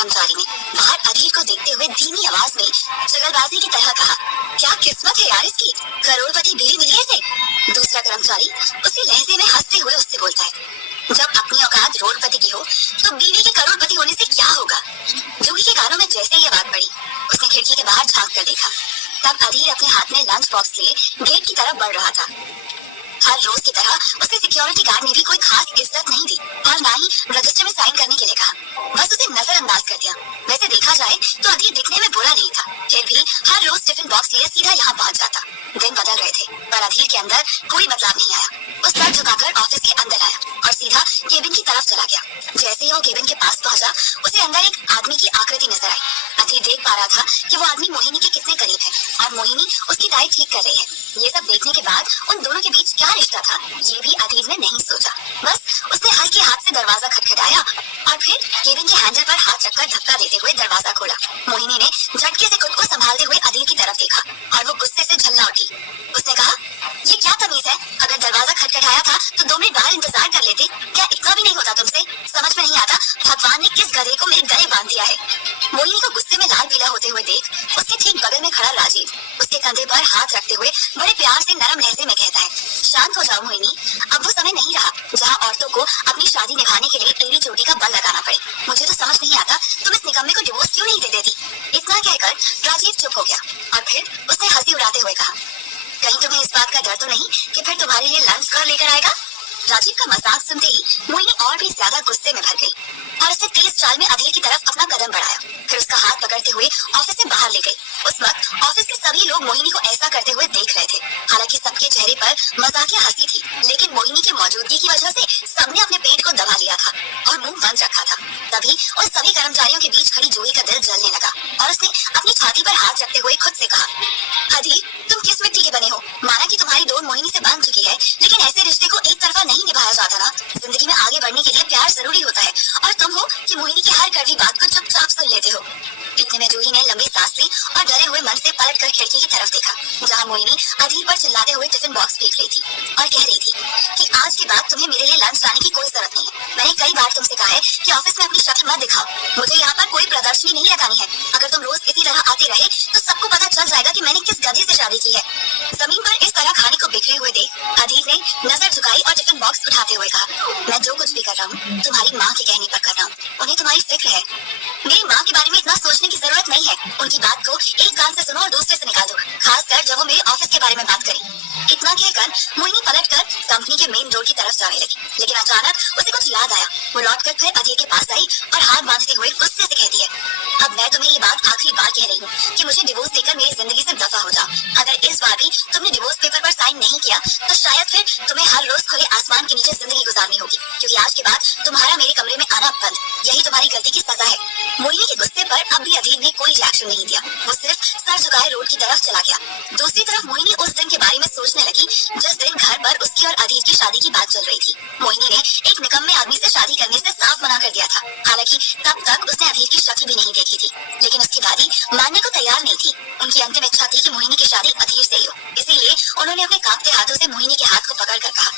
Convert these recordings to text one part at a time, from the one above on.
कर्मचारी ने बाहर अधीर को देखते हुए धीमी आवाज में चगलबाजी की तरह कहा, क्या किस्मत है यार इसकी, करोड़पति बीवी मिली है इसे। दूसरा कर्मचारी उसी लहजे में हंसते हुए उससे बोलता है, जब अपनी औकात रोडपति की हो तो बीवी के करोड़पति होने से क्या होगा। जोगी के कानों में जैसे ये बात पड़ी, उसने खिड़की के बाहर झांक कर देखा। तब अधीर अपने हाथ में लंच बॉक्स लिए गेट की तरफ बढ़ रहा था। हर रोज की तरह उसे सिक्योरिटी गार्ड ने भी कोई खास इज्जत नहीं दी और ना ही रजिस्टर में साइन करने के लिए कहा, बस उसे नजरअंदाज कर दिया। वैसे देखा जाए तो अधीर दिखने में बुरा नहीं था, फिर भी हर रोज टिफिन बॉक्स लिए सीधा यहाँ पहुँच जाता। दिन बदल रहे थे पर अधीर के अंदर कोई बदलाव नहीं आया। वो सर झुकाकर ऑफिस के अंदर आया और सीधा केबिन की तरफ चला गया। जैसे ही वो केबिन के पास पहुंचा, उसे अंदर एक आदमी की आकृति नजर आई। अधीर देख पा रहा था कि वो आदमी मोहिनी के कितने करीब है और मोहिनी उसकी टाई ठीक कर रही है। ये सब देखने के बाद उन दोनों के बीच क्या रिश्ता था, ये भी अधीर ने नहीं सोचा। बस उसने हल्के हाथ से दरवाजा खटखटाया और फिर केबिन के हैंडल पर हाथ रखकर धक्का देते हुए दरवाजा खोला। मोहिनी ने झटके से खुद को संभालते हुए अधीर की तरफ देखा और वो गुस्से से झल्ला उठी। उसने कहा, ये क्या तमीज है, अगर दरवाजा खटखटाया था तो 2 मिनट बाहर इंतजार कर लेते, क्या इतना भी नहीं होता तुमसे। समझ में नहीं आता भगवान ने किस गधे को मेरे गले बांध दिया है। मोहिनी को गुस्से में लाल पीला होते हुए देख उसके ठीक बगल में खड़ा राजीव उसके कंधे पर हाथ रखते हुए बड़े प्यार से नरम लहजे में कहता है, शांत हो जाओ मोहिनी, अब वो समय नहीं रहा जहाँ औरतों को अपनी शादी निभाने के लिए एड़ी चोटी का बल लगाना पड़े। मुझे तो समझ नहीं आता तुम इस निकम्मे को डिवोर्स क्यों नहीं दे देती। इतना कहकर राजीव चुप हो गया और फिर उसने हंसी उड़ाते हुए कहा, कहीं तुम्हें इस बात का डर तो नहीं कि फिर तुम्हारे लिए लंच घर लेकर आएगा। राजीव का मजाक सुनते ही मोहिनी और भी ज्यादा गुस्से में भर गई और उसने तेज चाल में अधीर की तरफ अपना कदम बढ़ाया। फिर उसका हाथ पकड़ते हुए ऑफिस से बाहर ले गई। उस वक्त ऑफिस के सभी लोग मोहिनी को ऐसा करते हुए देख रहे थे। हालांकि सबके चेहरे पर मजाकिया हंसी थी, लेकिन मोहिनी की मौजूदगी की वजह से सबने अपने पेट को दबा लिया था और मुंह बंद रखा था। तभी उन सभी कर्मचारियों के बीच खड़ी जोगी का दिल जलने लगा और उसने अपनी छाती पर हाथ रखते हुए खुद से कहा, अधीर तुम किस मिट्टी के बने हो। माना कि तुम्हारी डोर मोहिनी से बंध चुकी है, लेकिन ऐसे रिश्ते को एक तरफा नहीं निभाया जाता ना। जिंदगी में आगे बढ़ने के लिए प्यार जरूरी होता है और तुम हो कि मोहिनी की हर कड़वी बात को चुपचाप सुन लेते हो। इतने में जूही ने लंबी सांस ली और डरे हुए मन से पलटकर खिड़की की तरफ देखा, जहाँ मोहिनी अधीर पर चिल्लाते हुए टिफिन बॉक्स फेंक रही थी और कह रही थी कि आज के बाद तुम्हें मेरे लिए लंच लाने की कोई जरूरत नहीं है। मैंने कई बार तुमसे कहा है कि ऑफिस में अपनी शक्ल मत दिखाओ। मुझे यहाँ पर कोई प्रदर्शनी नहीं लगानी है। अगर तुम रोज इसी तरह आते रहे तो सबको पता चल जाएगा कि मैंने किस गधे से शादी की है। जमीन पर इस तरह खाने को बिखरे हुए देख अधीर ने नजर झुकाई और टिफिन बॉक्स उठाते हुए कहा, मैं जो कुछ भी कर रहा हूँ तुम्हारी माँ के कहने पर कर रहा हूँ। उन्हें तुम्हारी फिक्र है। मेरी माँ के बारे में इतना सोचने की जरूरत नहीं है। उनकी बात को एक कान से सुनो और दूसरे से निकाल दो, खासकर जब वो मेरे ऑफिस के बारे में बात करी। इतना कहकर मोहिनी पलटकर कंपनी के मेन डोर की तरफ जाने लगी, लेकिन अचानक उसे कुछ याद आया। वो लौटकर फिर अधीर के पास आई और हाथ बांधते हुए गुस्से से कहती है, अब मैं तुम्हें ये बात आखिरी बार कह रही हूँ कि मुझे डिवोर्स देकर मेरी जिंदगी से दफा हो जाओ। अगर इस बार भी तुमने डिवोर्स पेपर पर साइन नहीं किया तो शायद फिर तुम्हें हर रोज खुले आसमान के नीचे जिंदगी गुजारनी होगी, क्योंकि आज के बाद तुम्हारा मेरे कमरे में आना बंद। यही तुम्हारी गलती की सजा है। मोहिनी के गुस्से पर अब भी अधीर ने कोई रिएक्शन नहीं दिया। वो सिर्फ सर झुकाए रोड की तरफ चला गया। दूसरी तरफ मोहिनी उस दिन के बारे में सोचने लगी जिस दिन घर पर उसकी और अधीर की शादी की बात चल रही थी। मोहिनी ने एक निकम्मे आदमी से शादी करने से साफ मना कर दिया था। हालांकि तब तक उसने अधीर की शक्ल भी नहीं देखी थी, लेकिन उसकी दादी मानने को तैयार नहीं थी। उनकी अंतिम इच्छा थी कि मोहिनी की शादी अधीर से ही हो। इसीलिए उन्होंने अपने कांपते हाथों से मोहिनी के हाथ को पकड़कर कहा,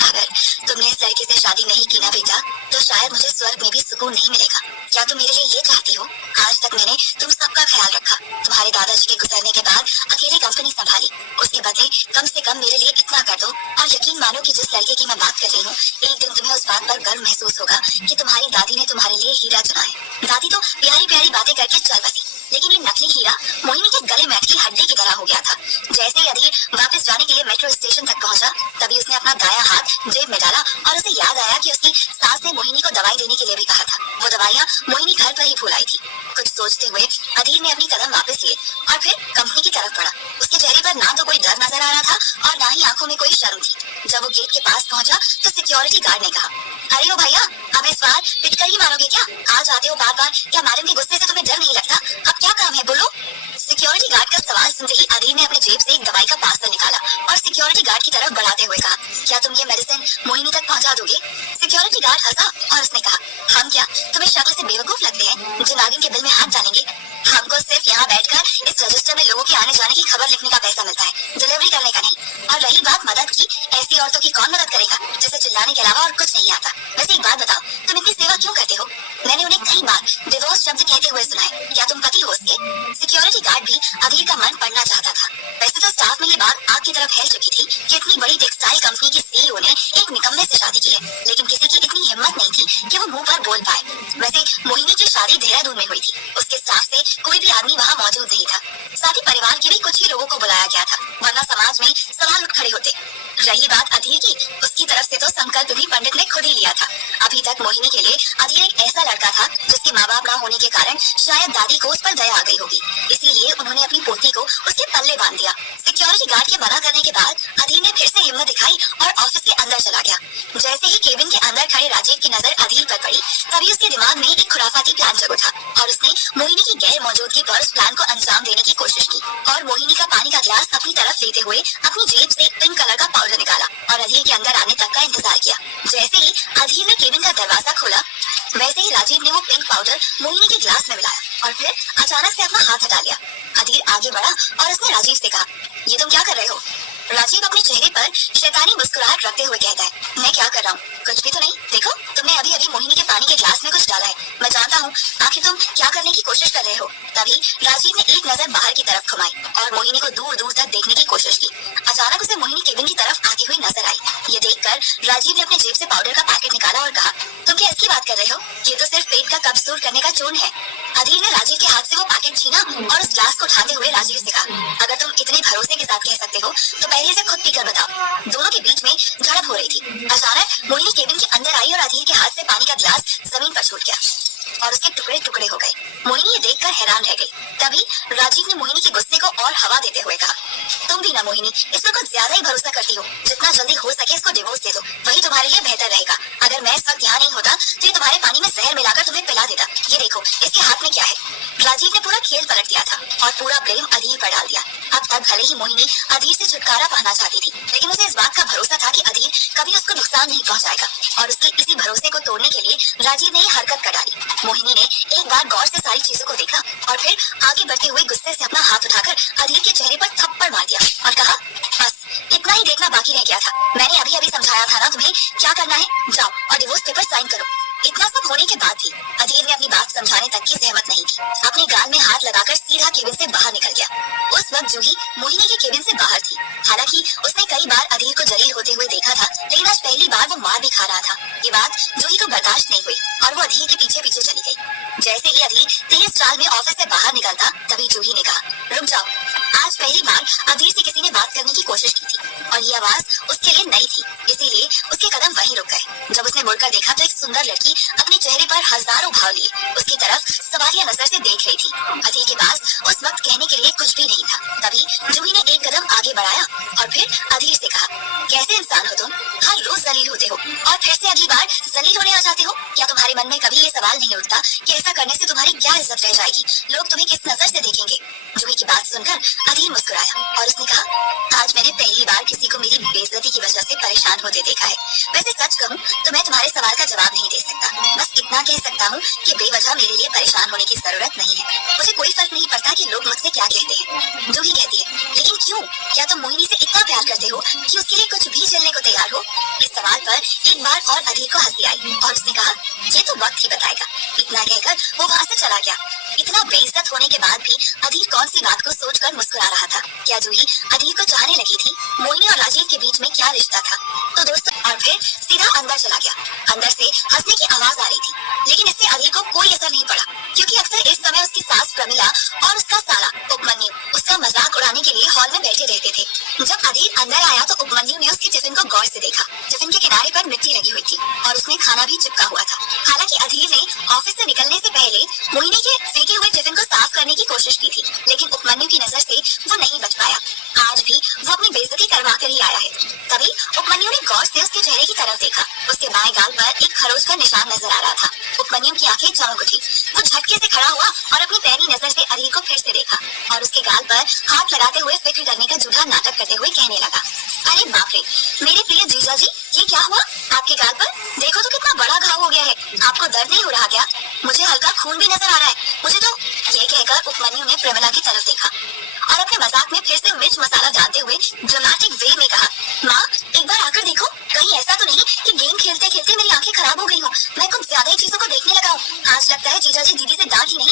अगर तुमने इस लड़के से शादी नहीं की ना बेटा, तो शायद मुझे स्वर्ग में भी सुकून नहीं मिलेगा। क्या तुम मेरे लिए ये चाहती हो? आज तक मैंने तुम सबका ख्याल रखा। तुम्हारे दादाजी के गुजरने के बाद अकेले कंपनी संभाली। उसके बदले कम से कम मेरे लिए इतना कर दो और यकीन मानो कि जिस लड़के की मैं बात कर रही हूँ, एक दिन तुम्हें उस बात पर गर्व महसूस होगा कि तुम्हारी दादी ने तुम्हारे लिए हीरा चुना है। दादी तो प्यारी प्यारी बातें करके चल बसी, लेकिन ये नकली हीरा मोहिनी के गले में अटकी हड्डी की तरह हो गया था। जैसे ही अधीर वापस जाने के लिए मेट्रो स्टेशन तक पहुंचा, तभी उसने अपना दायां हाथ जेब में डाला और उसे याद आया कि उसकी सास ने मोहिनी को दवाई देने के लिए भी कहा था। वो दवाइयाँ मोहिनी घर पर ही भूल आई थी। कुछ सोचते हुए अधीर ने अपनी कदम वापस लिए और फिर कंपनी की तरफ बढ़ा। उसके चेहरे पर ना तो कोई डर नजर आ रहा था और ना ही आंखों में कोई शर्म थी। जब वो गेट के पास पहुंचा तो सिक्योरिटी गार्ड ने कहा, अरे ओ भैया, अब इस बार पिटकर ही मारोगे क्या? आज आते हो बार बार, क्या मैडम के गुस्से से तुम्हें डर नहीं लगता? अब क्या काम है, बोलो। सिक्योरिटी गार्ड का सवाल सुनते ही अधीर ने अपने जेब से एक दवाई का पार्सल निकाला और सिक्योरिटी गार्ड की तरफ बढ़ाते हुए कहा, क्या तुम ये मेडिसिन मोहिनी तक पहुंचा दोगे? सिक्योरिटी गार्ड हंसा और उसने कहा, हम क्या तुम्हें शक्ल से बेवकूफ लगते हैं जो नागिन के बिल में हाथ डालेंगे? हमको सिर्फ यहाँ बैठकर इस रजिस्टर में लोगों के आने जाने की खबर लिखने का पैसा मिलता है, डिलीवरी करने का नहीं। और रही बात मदद की, ऐसी औरतों की कौन मदद करेगा जिसे चिल्लाने के अलावा और कुछ नहीं आता। वैसे एक बात बताओ, तुम इतनी सेवा क्यों करते हो? मैंने उन्हें कई बार डिवोर्स शब्द कहते हुए सुनाए, क्या तुम पति हो उसके? सिक्योरिटी गार्ड भी अधीर का मन पढ़ना चाहता था। वैसे तो स्टाफ में ये बात आग की तरह फैल चुकी थी कि इतनी बड़ी टेक्सटाइल कंपनी की सीईओ ने एक निकम्मे से शादी की है, लेकिन किसी की इतनी हिम्मत नहीं थी कि वो मुंह पर बोल पाए। वैसे मोहिनी की शादी देहरादून में हुई थी। उसके स्टाफ से कोई भी आदमी वहाँ मौजूद नहीं था। साथ ही परिवार के भी कुछ ही लोगों को बुलाया गया था, वरना समाज में सवाल उठ खड़े होते। रही बात अधीर की, उसकी तरफ से तो संकल्प भी पंडित ने खुद ही लिया था। अभी तक मोहिनी के लिए अधीर एक ऐसा लड़का था जिसके माँ बाप ना होने के कारण शायद दादी को उस पर दया आ गई होगी, इसीलिए उन्होंने अपनी पोती को उसके पल्ले बांध दिया। सिक्योरिटी गार्ड के मना करने के बाद अधीर ने फिर से हिम्मत दिखाई और ऑफिस के अंदर चला गया। जैसे ही केबिन के अंदर खड़े राजीव की नजर अधीर पर पड़ी, तभी उसके दिमाग में एक खुराफाती प्लान जग उठा और उसने मोहिनी की गैर मौजूदगी पर उस प्लान को अंजाम देने की कोशिश की और मोहिनी का पानी का गिलास अपनी तरफ लेते हुए अपनी जेब से पिंक कलर का पाउडर निकाला और अधीर के अंदर आने तक का इंतजार किया। जैसे ही अधीर ने केबिन का दरवाजा खोला, वैसे ही राजीव ने वो पिंक पाउडर मोहिनी के ग्लास में मिलाया और फिर अचानक से अपना हाथ हटा लिया। अधीर आगे बढ़ा और उसने राजीव से कहा, ये तुम क्या कर रहे हो? राजीव अपने चेहरे पर शैतानी मुस्कुराहट रखते हुए कहता है, मैं क्या कर रहा हूँ? कुछ भी तो नहीं। देखो, तुमने अभी अभी मोहिनी के पानी के ग्लास में कुछ डाला है। मैं जानता हूँ आखिर तुम क्या करने की कोशिश कर रहे हो। तभी राजीव ने एक नजर बाहर की तरफ घुमाई और मोहिनी को दूर दूर तक देखने की कोशिश की। अचानक उसे मोहिनी केबिन की तरफ आती हुई नजर आई। ये देखकर राजीव ने अपने जेब से पाउडर का पैकेट निकाला और कहा, तुम क्या इसकी बात कर रहे हो? ये तो सिर्फ पेट का कब्ज दूर करने का चूर्ण है। अधीर ने राजीव के हाथ से वो पैकेट छीना और उस ग्लास को उठाते हुए राजीव से कहा, अगर तुम इतने भरोसे के साथ कह सकते हो तो पहले से खुद पीकर बताओ। दोनों के बीच में झड़प हो रही थी। अचानक मोहिनी केबिन के अंदर आई और अधीर के हाथ से पानी का गिलास जमीन पर छूट गया और उसके टुकड़े टुकड़े हो गए। मोहिनी ये देखकर हैरान रह गई। तभी राजीव ने मोहिनी के गुस्से को और हवा देते हुए कहा, तुम भी ना मोहिनी, इस पर कुछ ज्यादा ही भरोसा करती हो। जितना जल्दी हो सके इसको डिवोर्स दे दो, वही तुम्हारे लिए बेहतर रहेगा। अगर मैं इस वक्त यहाँ नहीं होता तो ये तुम्हारे पानी में जहर मिलाकर तुम्हें पिला देता। ये देखो, इसके हाथ में क्या है। राजीव ने पूरा खेल पलट दिया था और पूरा ब्लेम अधीर पर डाल दिया। अब तक भले ही मोहिनी अधीर से छुटकारा पाना चाहती थी, लेकिन उसे इस बात का भरोसा था कि अधीर कभी उसको नुकसान नहीं पहुंचाएगा और उसके इसी भरोसे को तोड़ने के लिए राजीव ने ये हरकत कर डाली। मोहिनी ने एक बार गौर से सारी चीजों को देखा और फिर आगे बढ़ते हुए गुस्से से अपना हाथ उठाकर अधीर के चेहरे पर थप्पड़ मार दिया और कहा, बस इतना ही देखना बाकी रह गया था। मैंने अभी अभी समझाया था ना तुम्हें क्या करना है। जाओ और डिवोर्स पेपर साइन करो। इतना सब होने के बाद भी अधीर ने अपनी बात समझाने तक की सहमत नहीं थी। अपने गाल में हाथ लगाकर सीधा केबिन से बाहर निकल गया। उस वक्त जूही मोहिनी के केबिन से बाहर थी। हालांकि उसने कई बार अधीर को जलील होते हुए देखा था, लेकिन आज पहली बार वो मार भी खा रहा था। ये बात जूही को बर्दाश्त नहीं हुई और वो अधीर के पीछे पीछे चली गई। जैसे ही अधीर तेज चाल में ऑफिस से बाहर निकलता, तभी जूही ने कहा, रुक जाओ। आज पहली बार अधीर से किसी ने बात करने की कोशिश की थी और ये आवाज उसके लिए नई थी, इसीलिए उसके कदम वहीं रुक गए। जब उसने मुड़कर देखा तो एक सुंदर लड़की अपने चेहरे पर हजारों भाव लिए उसकी तरफ सवालिया नजर से देख रही थी। अधीर के पास उस वक्त कहने के लिए कुछ भी नहीं था। तभी जूही ने एक कदम आगे बढ़ाया और फिर अधीर से कहा, कैसे इंसान हो तुम? हर रोज जलील होते हो और फिर से अगली बार जलील होने आ जाते हो। क्या तुम्हारे मन में कभी ये सवाल नहीं उठता कि ऐसा करने से तुम्हारी क्या इज्जत रह जाएगी? लोग तुम्हें किस नजर से देखेंगे? जूही की बात सुनकर अधीर मुस्कुराया और उसने कहा, आज मैंने पहली बार किसी को मेरी बेइज्जती की वजह से परेशान होते देखा है। वैसे सच कहूँ तो मैं तुम्हारे सवाल का जवाब नहीं दे सकता। बस इतना कह सकता हूँ कि बेवजह मेरे लिए परेशान होने की जरूरत नहीं है। मुझे कोई फर्क नहीं पड़ता कि लोग मुझसे क्या कहते हैं। जूही कहती है, लेकिन क्यों? क्या तुम मोहिनी से इतना प्यार करते हो कि उसके लिए कुछ भी झेलने को तैयार हो? इस सवाल पर एक बार और अधीर को हंसी आई और उसने कहा, ये तो वक्त ही बताएगा। इतना कहकर वो वहाँ से चला गया। इतना बेइज्जत होने के बाद भी अधीर कौन सी बात को सोचकर मुस्कुरा रहा था? क्या जूही अधीर को चाहने लगी थी? मोहिनी और राजीव के बीच में क्या रिश्ता था? तो दोस्तों, और फिर सीधा अंदर चला गया। अंदर से हंसने की आवाज आ रही थी, लेकिन इससे अधीर को कोई असर नहीं पड़ा, क्योंकि अक्सर इस समय उसकी सास प्रमिला और उसका साला उपमन्यु उसका मजाक उड़ाने के लिए हॉल में बैठे रहते थे। जब अधीर अंदर आया तो उपमन्यु ने उसके टिफिन को गौर से देखा। टिफिन के किनारे पर मिट्टी लगी हुई थी और उसमें खाना भी चिपका हुआ था। हालांकि अधीर ने ऑफिस से निकलने से पहले मोहिनी के फेंके हुए टिफिन को साफ करने की कोशिश की थी, लेकिन उपमन्यु की नजर से वो नहीं बच पाया। आज भी वो अपनी बेइज्जती करवा कर ही आया है। तभी उपमन्यु ने गौर से उसके चेहरे की तरफ देखा। उसके बाएं गाल पर एक खरोच का निशान नजर आ रहा था। उपमन्यु की आंखें चमक उठी। वो झटके से खड़ा हुआ और अपनी पैनी नजर से अधीर को फिर से देखा और उसके गाल पर हाथ लगाते हुए फिक्र करने का झूठा नाटक करते हुए कहने लगा, अरे बाप रे, मेरे प्रिय जीजा जी, ये क्या हुआ आपके गाल पर? देखो तो कितना बड़ा घाव हो गया है। आपको दर्द नहीं हो रहा क्या? मुझे हल्का खून भी नजर आ रहा है। मुझे तो। ये कहकर उपमन्यु ने प्रेमिला की तरफ देखा और अपने मजाक में फिर से मिर्च मसाला डालते हुए ड्रामेटिक वे में कहा, माँ एक बार आकर देखो, कहीं ऐसा तो नहीं कि गेम खेलते खेलते मेरी आंखें खराब हो गई हो। मैं कुछ ज्यादा ही चीजों को देखने लगा हूँ। आज लगता है जीजा जी दीदी से डांट ही नहीं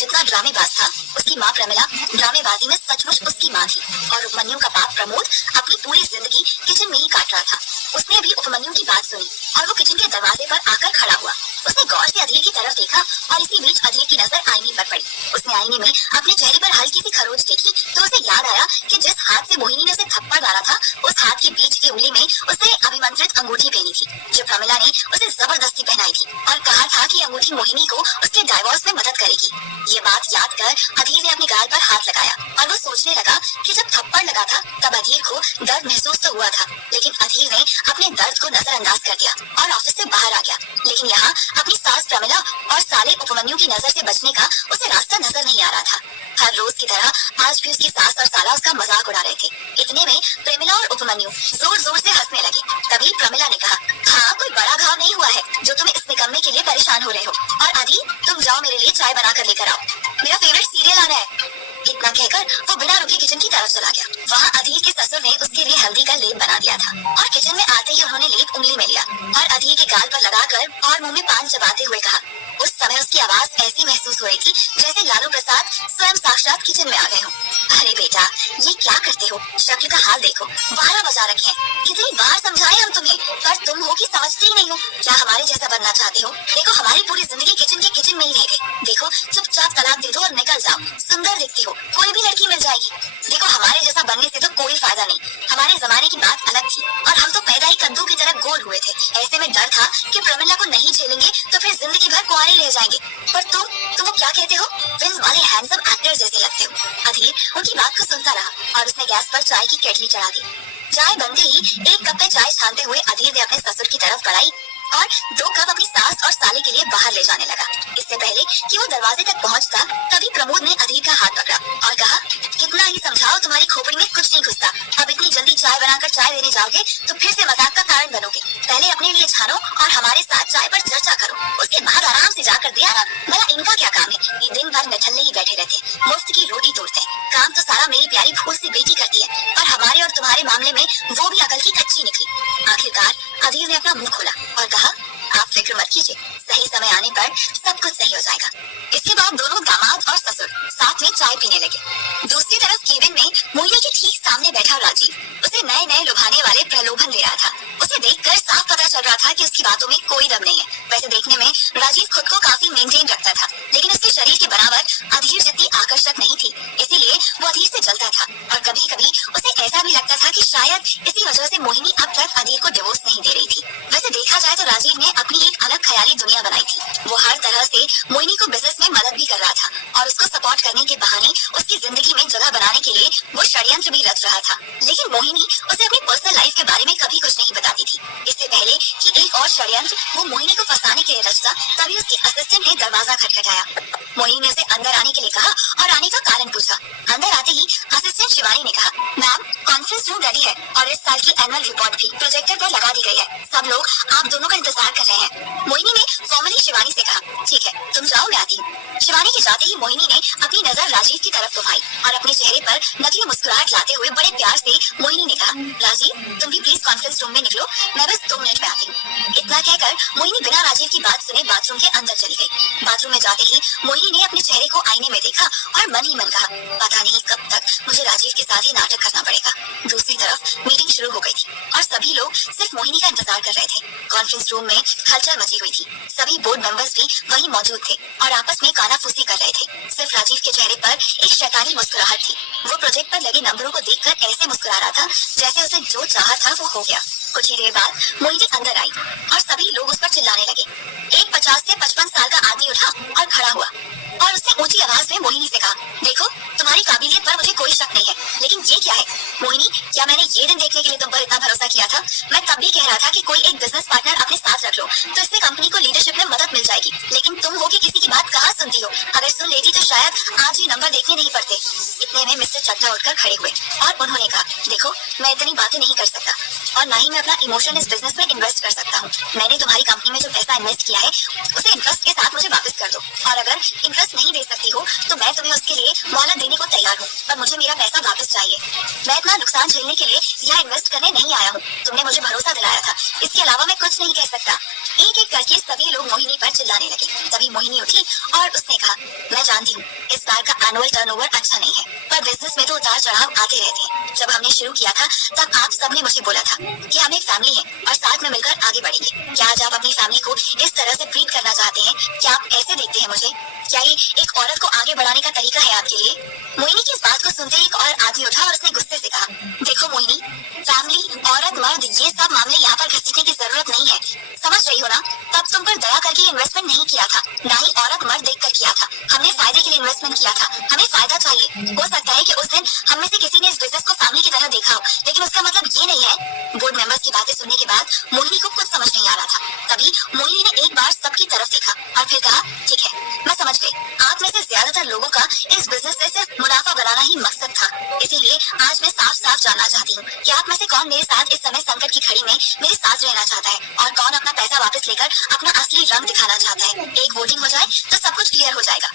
जितना ड्रामेबाज था उसकी माँ प्रमिला ड्रामेबाजी में सचमुच उसकी माँ थी। और उपमन्यु का बाप प्रमोद अपनी पूरी जिंदगी किचन में ही काट रहा था। उसने भी उपमन्यु की बात सुनी और वो किचन के दरवाजे पर आकर खड़ा हुआ। उसने गौर से अधीर की तरफ देखा और इसी बीच अधीर की नजर आईने पर पड़ी। उसने आईने में अपने चेहरे पर हल्की सी खरोंच देखी तो उसे याद आया कि जिस हाथ से मोहिनी ने उसे थप्पड़ मारा था उस हाथ के बीच की उंगली में उसने अभिमंत्रित अंगूठी पहनी थी जो प्रमिला ने उसे जबरदस्ती पहनाई थी और कहा था कि अंगूठी मोहिनी को उसके डाइवोर्स में मदद करेगी। ये बात याद कर अधीर ने अपने गाल पर हाथ लगाया और वो सोचने लगा कि जब थप्पड़ लगा था तब अधीर को दर्द महसूस तो हुआ था, लेकिन अधीर ने अपने दर्द को नजरअंदाज कर दिया और ऑफिस से बाहर आ गया। लेकिन यहाँ अपनी सास प्रमिला और साले उपमन्यु की नजर से बचने का उसे रास्ता नजर नहीं आ रहा था। हर रोज की तरह आज भी उसकी सास और साला उसका मजाक उड़ा रहे थे। इतने में प्रेमिला और उपमन्यु जोर जोर से हंसने लगे। तभी प्रमिला ने कहा, हाँ कोई बड़ा घाव नहीं हुआ है जो तुम इस निकम्मे के लिए परेशान हो रहे हो। और आदि तुम जाओ मेरे लिए चाय बना कर लेकर आओ, मेरा फेवरेट सीरियल आ रहा है। इतना कहकर वो बिना रुके किचन की तरफ चला गया। वहाँ अधीर के ससुर ने उसके लिए हल्दी का लेप बना दिया था और किचन में आते ही उन्होंने लेप उंगली में लिया और अधीर के गाल पर लगाकर और मुंह में पान चबाते हुए कहा। उस समय उसकी आवाज ऐसी महसूस हो रही थी जैसे लालू प्रसाद स्वयं साक्षात किचन में आ गए हो। अरे बेटा ये क्या करते हो, शक्ल का हाल देखो, 12 बजा रखे हैं। कितनी बार समझाए हम तुम्हें, पर तुम हो कि समझते ही नहीं हो। क्या हमारे जैसा बनना चाहते हो? देखो हमारी पूरी जिंदगी किचन में ही रह गई। देखो चुपचाप तलाक दे दो और निकल जाओ। सुंदर दिखती हो, कोई भी लड़की मिल जाएगी। देखो हमारे जैसा बनने से तो कोई फायदा नहीं। हमारे जमाने की बात अलग थी और हम तो पैदा ही कद्दू की तरह गोल हुए थे। ऐसे में डर था कि प्रमिला को नहीं झेलेंगे तो फिर जिंदगी भर कुंवारे रह जाएंगे। पर तुम वो क्या कहते हो, फिल्म वाले हैंडसम एक्टर जैसे लगते हो। अधीर उनकी बात को सुनता रहा और उसने गैस पर चाय की केटली चढ़ा दी। चाय बनते ही एक कप में चाय छानते हुए अधीर ने अपने ससुर की तरफ बढ़ाई और 2 कप अपनी सास और साले के लिए बाहर ले जाने लगा। इससे पहले कि वो दरवाजे तक पहुंचता तभी प्रमोद ने अधीर का हाथ पकड़ा और कहा, कितना ही समझाओ तुम्हारी खोपड़ी में कुछ नहीं घुसता। अब इतनी जल्दी चाय बनाकर चाय देने जाओगे तो फिर से मजाक का कारण बनोगे। पहले अपने लिए छानो और हमारे साथ चाय पर चर्चा करो, उसके बाद आराम से जाकर दिया ना। भला इनका क्या काम है, ये दिन भर निठल्ले ही बैठे रहते हैं, मुफ्त की रोटी तोड़ते हैं। काम तो सारा मेरी प्यारी फूल सी बेटी करती है, पर हमारे और तुम्हारे मामले में वो भी अकल की कच्ची निकली। आखिरकार अधीर ने अपना मुंह खोला और कहा, आप फिक्र मत कीजिए, सही समय आने पर सब कुछ सही हो जाएगा। इसके बाद दोनों दामाद और ससुर साथ में चाय पीने लगे। दूसरी तरफ केबिन में मोहिनी के ठीक सामने बैठा राजीव उसे नए नए लुभाने वाले प्रलोभन दे रहा था। उसे देखकर साफ पता चल रहा था कि उसकी बातों में कोई दम नहीं है। वैसे देखने में राजीव खुद को काफी मेंटेन रखता था, लेकिन उसके शरीर के बराबर अधीर जितनी आकर्षक नहीं थी, इसीलिए वो अधीर से जलता था। और कभी कभी उसे ऐसा भी लगता था कि शायद इसी वजह से मोहिनी अब तक अधीर को डिवोर्स नहीं दे रही थी। वैसे देखा जाए तो राजीव ने अपनी एक अलग ख्याली दुनिया बनाई थी। वो हर तरह से मोहिनी को बिजनेस में मदद भी कर रहा था और उसको सपोर्ट करने के बहाने उसकी जिंदगी में जगह बनाने के लिए वो षड्यंत्र भी रच रहा था। लेकिन मोहिनी उसे अपनी पर्सनल लाइफ के बारे में कभी कुछ नहीं बताती थी। इससे पहले कि एक और षड्यंत्र वो मोहिनी को फंसाने के लिए रचता, तभी उसके असिस्टेंट ने दरवाजा खटखटाया। मोहिनी ने उसे अंदर आने के लिए कहा और आने का कारण पूछा। अंदर आते ही असिस्टेंट शिवानी ने कहा, मैम कॉन्फ्रेंस रूम रेडी है और इस साल की एनुअल रिपोर्ट भी प्रोजेक्टर पर लगा दी गई है। सब लोग आप दोनों का इंतजार कर रहे हैं। मोहिनी ने फॉर्मली शिवानी से कहा, ठीक है तुम जाओ मैं आती हूँ। शिवानी के जाते ही मोहिनी ने अपनी नजर राजीव की तरफ घुमाई और अपने चेहरे पर नकली मुस्कुराहट लाते हुए बड़े प्यार से मोहिनी ने कहा, राजीव तुम भी प्लीज कॉन्फ्रेंस रूम में निकलो, मैं बस 2 मिनट में आती हूँ। इतना कहकर मोहिनी बिना राजीव की बात सुने बाथरूम के अंदर चली गई। बाथरूम में जाते ही मोहिनी ने अपने चेहरे को आईने में देखा और मन ही मन कहा, पता नहीं कब तक मुझे राजीव के साथ ही नाटक करना पड़ेगा। दूसरी तरफ मीटिंग शुरू हो गई थी और सभी लोग सिर्फ मोहिनी का इंतजार कर रहे थे। कॉन्फ्रेंस रूम में हलचल मची हुई थी। सभी बोर्ड मेंबर्स भी वहीं मौजूद थे और आपस में कानाफूसी कर रहे थे। सिर्फ राजीव के चेहरे पर एक शैतानी मुस्कुराहट थी। वो प्रोजेक्ट पर लगे नंबरों को देखकर ऐसे मुस्कुरा रहा था जैसे उसे जो चाहा था वो हो गया। कुछ ही देर बाद मोहिनी अंदर आई और सभी लोग उस पर चिल्लाने लगे। एक 50 से 55 साल का आदमी उठा और खड़ा हुआ और उसने ऊंची आवाज में मोहिनी से कहा, देखो तुम्हारी काबिलियत पर मुझे कोई शक नहीं है, लेकिन ये क्या है? मोहिनी, क्या मैंने ये दिन देखने के लिए तुम पर इतना भरोसा किया था? मैं तब भी कह रहा था कि कोई एक बिजनेस पार्टनर अपने साथ रख लो तो इससे कंपनी को लीडरशिप में मदद मिल जाएगी, लेकिन तुम हो कि किसी की बात कहाँ सुनती हो। अगर सुन लेती तो शायद आज ही नंबर देखने नहीं पड़ते। इतने में मिस्टर चड्ढा उठकर खड़े हुए और उन्होंने कहा, देखो मैं इतनी बातें नहीं कर सकता और ना ही मैं अपना इमोशन इस बिजनेस में इन्वेस्ट कर सकता हूँ। मैंने तुम्हारी कंपनी में जो पैसा इन्वेस्ट किया है उसे इंटरेस्ट के साथ मुझे वापस कर दो, और अगर इंटरेस्ट नहीं दे सकती हो तो मैं तुम्हें उसके लिए मोहलत देने को तैयार हूँ, पर मुझे मेरा पैसा वापस चाहिए। मैं इतना नुकसान झेलने के लिए यहाँ इन्वेस्ट करने नहीं आया हूँ। तुमने मुझे भरोसा दिलाया था, इसके अलावा मैं कुछ नहीं कह सकता। एक एक करके सभी लोग मोहिनी पर चिल्लाने लगे। तभी मोहिनी उठी और उसने कहा, मैं जानती हूँ इस बार का एनुअल टर्नओवर अच्छा नहीं है, पर बिजनेस में तो उतार चढ़ाव आते रहते हैं। जब हमने शुरू किया था तब आप सबने मुझे बोला था कि हम एक फैमिली हैं और साथ में मिलकर आगे बढ़ेंगे। क्या आज आप अपनी फैमिली को इस तरह से ट्रीट करना चाहते हैं? क्या आप ऐसे देखते हैं मुझे? क्या ये एक औरत को आगे बढ़ाने का तरीका है आपके लिए? मोहिनी की इस बात को सुनते एक और आदमी उठा और उसने गुस्से से कहा, देखो मोहिनी, फैमिली, औरत, मर्द, ये सब मामले यहाँ पर घसीटने की जरूरत नहीं है, समझ रही हो ना? तब तुम पर दया करके इन्वेस्टमेंट नहीं किया था, ना ही औरत मर्द देखकर किया था। हमने फायदे के लिए इन्वेस्टमेंट किया था, हमें फायदा चाहिए। हो सकता है कि उस दिन हम में से किसी ने इस बिजनेस को फैमिली की तरह देखा हो, लेकिन उसका मतलब ये नहीं है। बोर्ड मेंबर्स की बातें सुनने के बाद मोहिनी को कुछ समझ नहीं आ रहा था। तभी मोहिनी ने एक बार सबकी तरफ देखा और फिर कहा, ठीक है, मैं समझ गई, आप में से ज्यादातर लोगों का इस बिजनेस से सिर्फ मुनाफा बनाना ही मकसद था। इसीलिए आज मैं साफ साफ जानना चाहती हूँ कि आप में से कौन मेरे साथ इस समय संकट की घड़ी में मेरे साथ रहना चाहता है और कौन अपना पैसा वापस लेकर अपना असली रंग दिखाना चाहता है। एक वोटिंग हो जाए तो सब कुछ क्लियर हो जाएगा।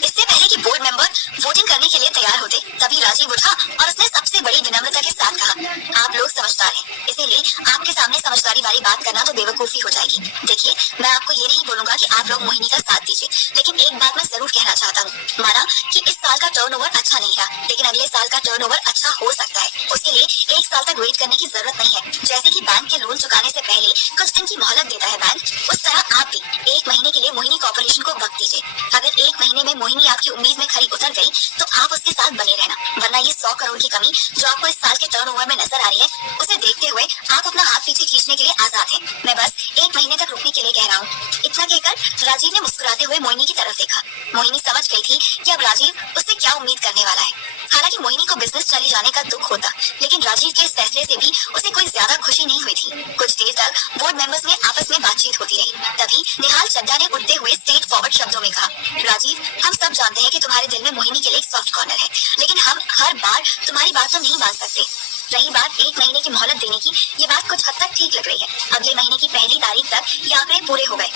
इससे पहले कि बोर्ड मेंबर वोटिंग करने के लिए तैयार होते, तभी राजीव उठा और उसने सबसे बड़ी विनम्रता के साथ कहा, आप लोग समझदार हैं, इसीलिए आपके सामने समझदारी वाली बात करना तो बेवकूफी हो जाएगी। देखिए, मैं आपको ये नहीं बोलूंगा कि आप लोग मोहिनी का साथ दीजिए, लेकिन एक बात मैं जरूर कहना चाहता हूँ। माना कि इस साल का टर्नओवर अच्छा नहीं रहा, लेकिन अगले साल का टर्नओवर अच्छा हो सकता है। उसके लिए एक साल तक वेट करने की जरूरत नहीं है। जैसे कि बैंक के लोन चुकाने से पहले कुछ दिन की मोहलत देता है बैंक, उस तरह आप भी 1 महीने के लिए मोहिनी कॉर्पोरेशन को वक्त दीजिए। अगर 1 महीने में मोहिनी आपकी उम्मीद में खरी उतर गई तो आप उसके साथ बने रहना, वरना ये 100 करोड़ की कमी जो आपको इस साल के टर्नओवर में नजर आ रही है, उसे देखते हुए आप अपना हाथ पीछे खींचने के लिए आजाद हैं। मैं बस 1 महीने तक रुकने के लिए कह रहा हूँ। इतना कहकर राजीव ने मुस्कुराते हुए मोहिनी की तरफ देखा। मोहिनी समझ गई थी कि अब राजीव उससे क्या उम्मीद करने वाला है। हालांकि मोहिनी को बिजनेस चले जाने का दुख होता, लेकिन राजीव के इस फैसले से भी उसे कोई ज्यादा खुशी नहीं हुई थी। कुछ देर तक बोर्ड मेंबर्स में आपस में बातचीत होती रही। तभी निहाल चड्ढा ने उठते हुए स्ट्रेट फॉरवर्ड शब्दों में कहा, राजीव, हम सब जानते हैं कि तुम्हारे दिल में मोहिनी के लिए एक सॉफ्ट कॉर्नर है, लेकिन हम हर बार तुम्हारी बात तो नहीं मान सकते। रही बात 1 महीने की मोहलत देने की, ये बात कुछ हद तक ठीक लग रही है। अगले महीने की पहली तारीख तक ये आंकड़े पूरे हो गए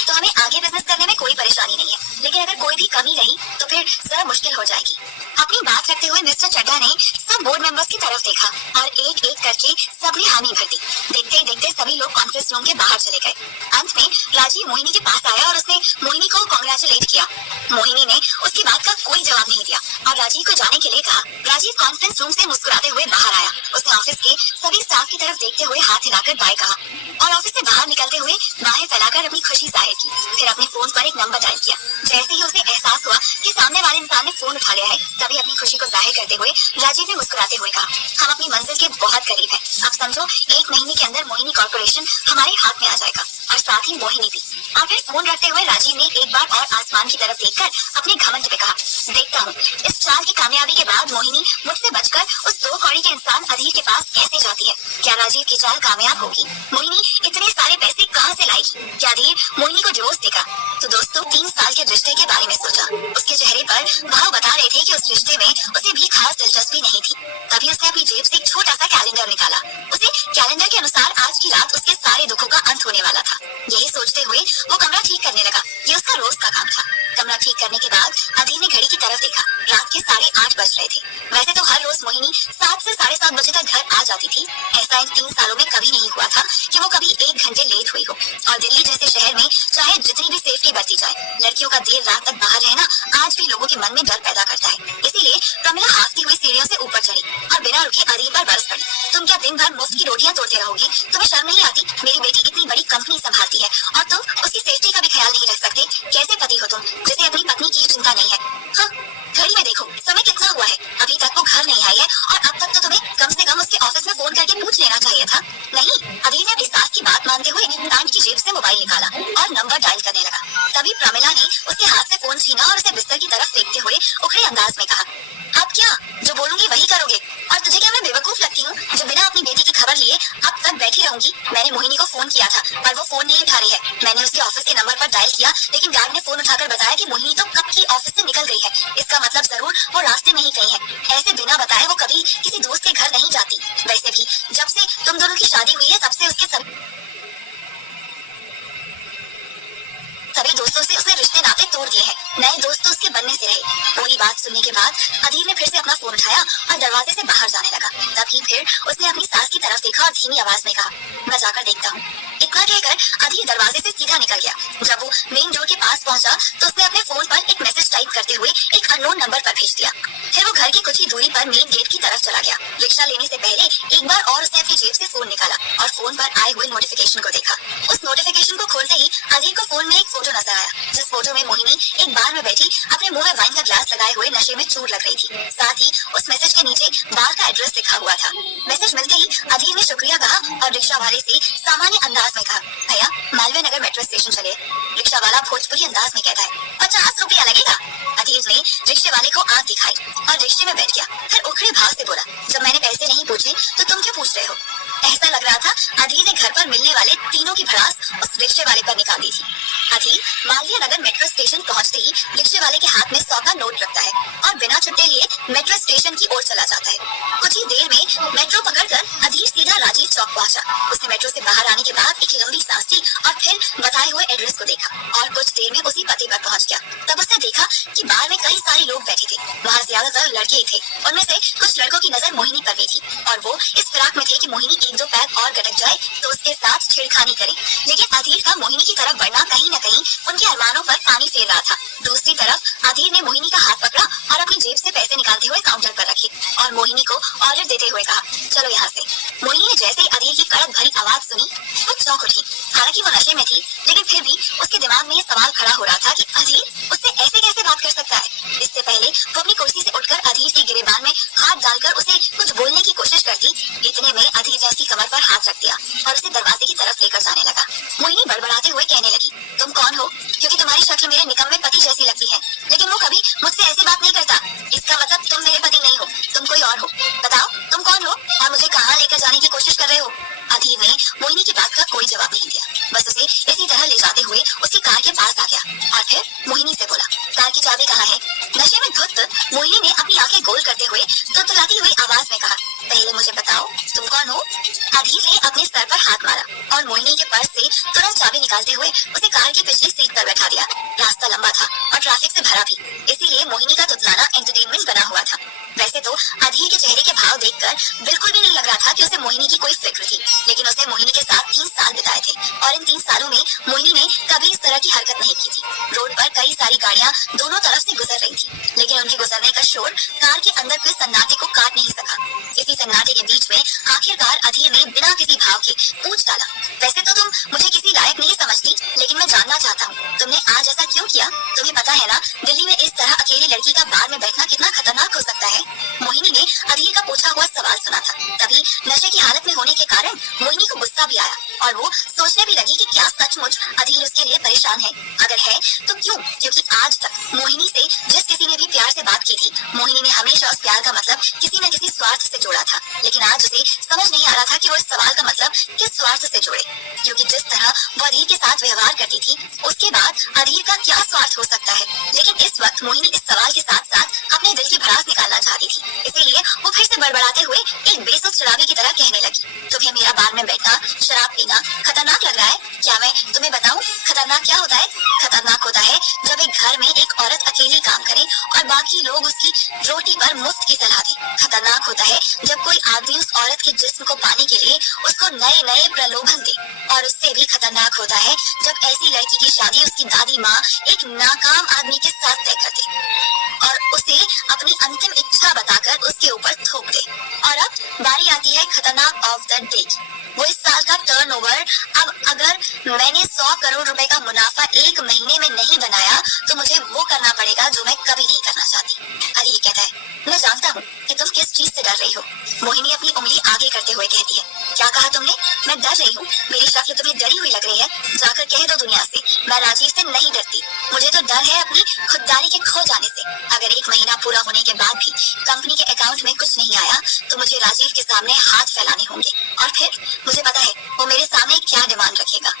तो हमें आगे बिजनेस करने में कोई परेशानी नहीं है, लेकिन अगर कोई भी कमी रही तो फिर जरा मुश्किल हो जाएगी। अपनी बात रखते हुए मिस्टर चड्ढा ने सब बोर्ड मेंबर्स की तरफ देखा और एक एक करके सबने हामी भर दी। देखते ही देखते सभी लोग कॉन्फ्रेंस रूम के बाहर चले गए। अंत में राजीव मोहिनी के पास आया और उसने मोहिनी को कांग्रेचुलेट किया। मोहिनी ने उसकी बात का कोई जवाब नहीं दिया और राजीव को जाने के लिए कहा। राजीव कॉन्फ्रेंस रूम से मुस्कुराते हुए बाहर आया। उसने ऑफिस के सभी स्टाफ की तरफ देखते हुए हाथ हिलाकर बाय कहा और ऑफिस से बाहर निकलते हुए बाहें फैलाकर अपनी खुशी जाहिर की। फिर अपने फोन पर एक नंबर डायल किया। जैसे ही उसे एहसास हुआ कि सामने वाले इंसान ने फोन उठा लिया है, तभी अपनी खुशी को जाहिर करते हुए राजीव ने मुस्कुराते हुए कहा, हम अपनी मंजिल के बहुत करीब हैं। अब समझो 1 महीने के अंदर मोहिनी कॉर्पोरेशन हमारे हाथ में आ जाएगा और साथ ही मोहिनी भी। और फिर फोन रखते हुए राजीव ने एक बार और आसमान की तरफ देखकर अपने घमंड पे कहा, देखता हूँ इस चाल की कामयाबी के बाद मोहिनी मुझसे बचकर उस 2 कौड़ी के इंसान अधीर के पास कैसे जाती है। क्या राजीव की चाल कामयाब होगी? मोहिनी इतने सारे पैसे कहाँ से लाएगी? क्या अधीर मोहिनी को डिवोर्स देगा? तो दोस्तों 3 साल के रिश्ते के बारे में सोचा। उसके चेहरे पर भाव बता रहे थे कि उस रिश्ते में उसे भी खास दिलचस्पी नहीं थी। तभी उसने अपनी जेब से एक छोटा सा कैलेंडर निकाला। उसे कैलेंडर के अनुसार आज की रात उसके सारे दुखों का अंत होने वाला था। यही सोचते हुए वो कमरा ठीक करने लगा। ये उसका रोज का काम था। कमरा ठीक करने के बाद अधीर ने घड़ी की तरफ देखा। रात के 8:30 बज रहे थे। वैसे तो हर रोज मोहिनी 7 से 7:30 बजे तक घर आ जाती थी। ऐसा इन 3 सालों में कभी नहीं हुआ था कि वो कभी 1 घंटे लेट हुई हो। और दिल्ली जैसे शहर में चाहे जितनी भी सेफ्टी बरती जाए, लड़कियों का देर रात तक बाहर रहना आज भी लोगों के मन में डर पैदा करता है। इसीलिए प्रमिला हाफती हुई सीढ़ियों से ऊपर चढ़ी और बिना रुके अधीर पर बरस पड़ी। तुम क्या दिन भर मुफ्त की रोटियां तोड़ते रहोगे? तुम्हें शर्म नहीं आती? मेरी बेटी इतनी बड़ी कंपनी संभालती है और तुम उसकी सेफ्टी का भी ख्याल नहीं रख सकते। कैसे पति हो तुम जिसे अपनी पत्नी की चिंता नहीं है? हाँ, घड़ी में देखो समय कितना हुआ है। अभी तक वो घर नहीं आई है और अब तक तो तुम्हें कम से कम उसके ऑफिस में फोन करके पूछ लेना चाहिए था। नहीं, अधीर ने अपनी सास की बात मानते हुए पैंट की जेब से मोबाइल निकाला और नंबर डायल करने लगा। तभी प्रमिला ने उसके हाथ से फोन छीना और उसे बिस्तर की तरफ फेंकते हुए उखड़े अंदाज में कहा, अब क्या जो बोलूंगी वही करोगे? और तुझे क्या मैं बेवकूफ लगती हूँ जो बिना अपनी बेटी की खबर लिए अब तक बैठी रहूंगी? मैंने मोहिनी को फोन किया था पर वो फोन नहीं उठा रही है। मैंने उसके ऑफिस के नंबर पर डायल किया, लेकिन गार्ड ने फोन उठाकर बताया कि मोहिनी तो कब की ऑफिस से निकल गई है। इसका मतलब जरूर वो रास्ते में ही कहीं है। ऐसे बिना बताए वो कभी किसी दोस्त के घर नहीं जाती। वैसे भी जब से तुम दोनों की शादी हुई है तब से उसके सभी दोस्तों से उसने रिश्ते नाते तोड़ दिए हैं। नए दोस्त तो उसके बनने से रहे। पूरी बात सुनने के बाद अधीर ने फिर से अपना फोन उठाया और दरवाजे से बाहर जाने लगा। तभी फिर उसने अपनी सास की तरफ देखा और धीमी आवाज में कहा, मैं जाकर देखता हूँ। इतना कहकर अधीर दरवाजे से सीधा निकल गया। जब वो मेन डोर के पास पहुंचा तो उसने अपने फोन पर एक मैसेज टाइप करते हुए एक अननोन नंबर पर भेज दिया। फिर वो घर की कुछ ही दूरी पर मेन गेट की तरफ चला गया। रिक्शा लेने से पहले एक बार और उसने अपनी जेब से फोन निकाला और फोन पर आए हुए नोटिफिकेशन को देखा। उस नोटिफिकेशन को खोलते ही अधीर को फोन में एक फोटो नजर आया, जिस फोटो में मोहिनी एक बार में बैठी अपने मुंह में वाइन का ग्लास लगाए हुए नशे में चूर लग रही थी। साथ ही उस मैसेज के नीचे बार का एड्रेस लिखा हुआ था। मैसेज मिलते ही अधीर ने शुक्रिया कहा और रिक्शा वाले से सामान्य अंदाज में कहा, भैया मालवीय नगर मेट्रो स्टेशन चले। रिक्शा वाला भोजपुरी अंदाज में कहता है, 50 रुपया लगेगा। अधीर ने रिक्शे वाले को आंख दिखाई और रिक्शे में बैठ गया। फिर उखड़े भाव से बोला, जब मैंने पैसे नहीं पूछे तो तुम क्यों पूछ रहे हो? ऐसा लग रहा था अधीर ने घर पर मिलने वाले तीनों की भड़ास उस रिक्शे वाले पर निकाल दी थी। अधीर मालवीय नगर मेट्रो स्टेशन पहुंचते ही रिक्शे वाले के हाथ में 100 का नोट रखता है और बिना छुट्टे लिए मेट्रो स्टेशन की ओर चला जाता है। कुछ ही देर में मेट्रो पकड़कर अधीर सीधा राजीव चौक पहुंचा। उसने मेट्रो से बाहर आने के बाद एक लंबी सांस ली और फिर बताए हुए एड्रेस को देखा और कुछ देर में उसी पते पर पहुंच गया। तब उसने देखा कि बार में कई सारे लोग बैठे थे। वहाँ ज्यादातर लड़के थे। उनमें से कुछ लड़कों की नजर मोहिनी पर भी थी और वो इस फिराक में थे कि मोहिनी 1-2 पैक और गटक जाए तो उसके साथ छेड़खानी करे। लेकिन अधीर का मोहिनी की तरफ बढ़ना कहीं न कहीं उनके अरमानों पर पानी फेर रहा था। दूसरी तरफ अधीर ने मोहिनी का हाथ पकड़ा और अपनी जेब से पैसे निकालते हुए काउंटर पर रखे और मोहिनी को ऑर्डर देते हुए कहा, चलो यहाँ से। मोहिनी ने जैसे ही अधीर की कड़क भरी आवाज सुनी वो चौंक उठी। हालांकि वो नशे में थी, लेकिन फिर भी उसके दिमाग में ये सवाल खड़ा हो रहा था कि अधीर उससे ऐसे कैसे बात कर सकता है। इससे पहले वो अपनी कुर्सी से उठकर अधीर के गिरेबान में हाथ डालकर उसे कुछ बोलने की कोशिश करती। इतने में अधीर ने उसकी कमर पर हाथ रख दिया और उसे दरवाजे की तरफ लेकर जाने लगा। मोहिनी बड़बड़ाते हुए कहने लगी, तुम कौन हो? क्योंकि तुम्हारी शक्ल मेरे निकम्मे पति जैसी लगती है, लेकिन वो कभी मुझसे ऐसी बात नहीं करता। इसका मतलब तुम मेरे पति नहीं हो, तुम कोई और हो। बताओ तुम कौन हो और मुझे कहाँ लेकर जाने की कोशिश कर रहे हो? अधीर ने मोहिनी की बात का कोई जवाब नहीं दिया, बस उसे इसी तरह ले जाते हुए उसकी कार के पास आ गया और फिर मोहिनी से बोला, कार की चाबी कहाँ है? नशे में धुत मोहिनी ने अपनी आंखें गोल करते हुए तुतलाती हुई आवाज में कहा, पहले मुझे बताओ तुम कौन हो? अधीर ने अपने सर पर हाथ मारा और मोहिनी के पर्स से तुरंत चाबी निकालते हुए उसे कार की पिछली सीट पर बैठा दिया। रास्ता लंबा था और ट्रैफिक से भरा भी, इसीलिए मोहिनी का तुतलाना एंटरटेनमेंट बना हुआ था। वैसे तो अधीर के चेहरे के भाव देखकर बिल्कुल भी नहीं लग रहा था कि उसे मोहिनी की कोई फिक्र थी, लेकिन उसने मोहिनी के साथ 3 साल बिताए थे और इन 3 सालों में मोहिनी ने कभी इस तरह की हरकत नहीं की थी। रोड पर कई सारी गाड़ियां दोनों तरफ से गुजर रही थी, लेकिन उनके गुजरने का शोर कार के अंदर के सन्नाटे को काट नहीं सका। इसी सन्नाटे के बीच में आखिरकार अधीर ने बिना किसी भाव के पूछ डाला, वैसे तो तुम मुझे किसी लायक नहीं समझती, लेकिन मैं जानना चाहता हूँ तुमने आज ऐसा क्यों किया? तुम्हें पता है ना दिल्ली में इस तरह अकेली लड़की का बार में बैठना कितना खतरनाक हो सकता है। मोहिनी ने अधीर का पूछा हुआ सवाल सुना था। तभी नशे की हालत में होने के कारण मोहिनी को गुस्सा भी आया और वो सोचने भी लगी कि क्या सचमुच अधीर उसके लिए परेशान है। अगर है तो क्यों? क्योंकि आज तक मोहिनी से जिस किसी ने भी प्यार से बात की थी, मोहिनी ने हमेशा उस प्यार का मतलब किसी न किसी स्वार्थ से जोड़ा था। लेकिन आज उसे समझ नहीं आ रहा था कि वो इस सवाल का मतलब किस स्वार्थ से जोड़े, क्योंकि जिस तरह वो अधीर के साथ व्यवहार करती थी उसके बाद अधीर का क्या स्वार्थ हो सकता है। लेकिन इस वक्त मोहिनी इस सवाल के साथ साथ अपने दिल की भड़ास निकालना चाहती थी, इसीलिए वो फिर से बड़बड़ाते हुए एक बेसुध शराबी की तरह कहने लगी, तुम्हें मेरा बार में बैठना, शराब पीना खतरनाक लग रहा है? क्या मैं तुम्हें बताऊं खतरनाक क्या होता है? खतरनाक होता है जब एक घर में एक औरत अकेली काम करे और बाकी लोग उसकी रोटी पर मुफ्त की सलाह दें। खतरनाक होता है जब कोई आदमी उस औरत के जिस्म को पाने के लिए उसको नए नए प्रलोभन दे, और उससे भी खतरनाक होता है जब ऐसी लड़की की शादी उसकी दादी माँ एक नाकाम आदमी के साथ तय कर दे और उसे अपनी अंतिम इच्छा बताकर उसके ऊपर थोप दे। और अब बारी आती है खतरनाक ऑफ द डे। वो इस साल का टर्नओवर, अब अगर मैंने 100 करोड़ रुपए का मुनाफा 1 महीने में नहीं बनाया तो मुझे वो करना पड़ेगा जो मैं कभी नहीं करना चाहती। अधीर कहता है, मैं जानता हूँ कि तुम किस चीज से डर रही हो। मोहिनी अपनी उंगली आगे करते हुए कहती है, क्या कहा तुमने? मैं डर रही हूँ? मेरी शक्ल तुम्हें डरी हुई लग रही है? जाकर कह दो दुनिया से, मैं राजीव से नहीं डरती। मुझे तो डर है अपनी खुददारी के खो जाने से। अगर 1 महीना पूरा होने के बाद भी कंपनी के अकाउंट में कुछ नहीं आया तो मुझे राजीव के सामने हाथ फैलाने होंगे, और फिर मुझे पता है वो मेरे सामने क्या डिमांड रखेगा।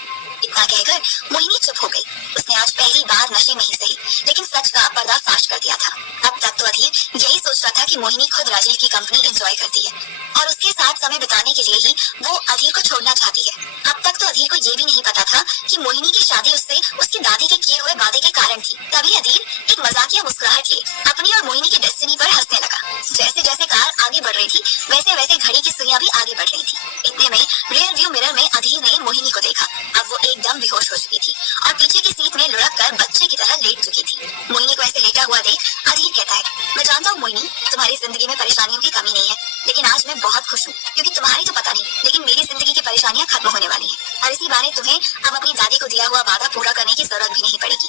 इतना कहकर मोहिनी चुप हो गई। उसने आज पहली बार नशे में ही सही, लेकिन सच का पर्दाफाश कर दिया था। अब तक तो अधीर यही सोच रहा था कि मोहिनी खुद राजीव की कंपनी एंजॉय करती है और उसके साथ समय बिताने के लिए ही वो अधीर को छोड़ना चाहती है। अब तक तो अधीर को ये भी नहीं पता था कि मोहिनी की शादी उससे उसकी दादी के किए हुए वादे के कारण थी। तभी अधीर एक मजाकिया मुस्कुराहट लिए अपनी और मोहिनी की डेस्टिनी पर हंसने लगा। जैसे जैसे कार आगे बढ़ रही थी वैसे वैसे घड़ी की सुइयां भी आगे बढ़ रही थी। इतने में रियर व्यू मिरर में अधीर ने मोहिनी को देखा। अब वो एकदम बेहोश हो चुकी थी और पीछे की सीट में लुढ़क कर बच्चे की तरह लेट चुकी थी। मोहिनी को ऐसे लेटा हुआ देख अधीर कहता है, मैं जानता हूँ मोहिनी, तुम्हारी जिंदगी में परेशानियों की कमी नहीं है, लेकिन आज मैं बहुत खुश हूँ क्योंकि तुम्हारी तो पता नहीं, लेकिन मेरी जिंदगी की परेशानियां खत्म होने वाली हैं और इसी बहाने तुम्हें अब अपनी दादी को दिया हुआ वादा पूरा करने की जरूरत भी नहीं पड़ेगी।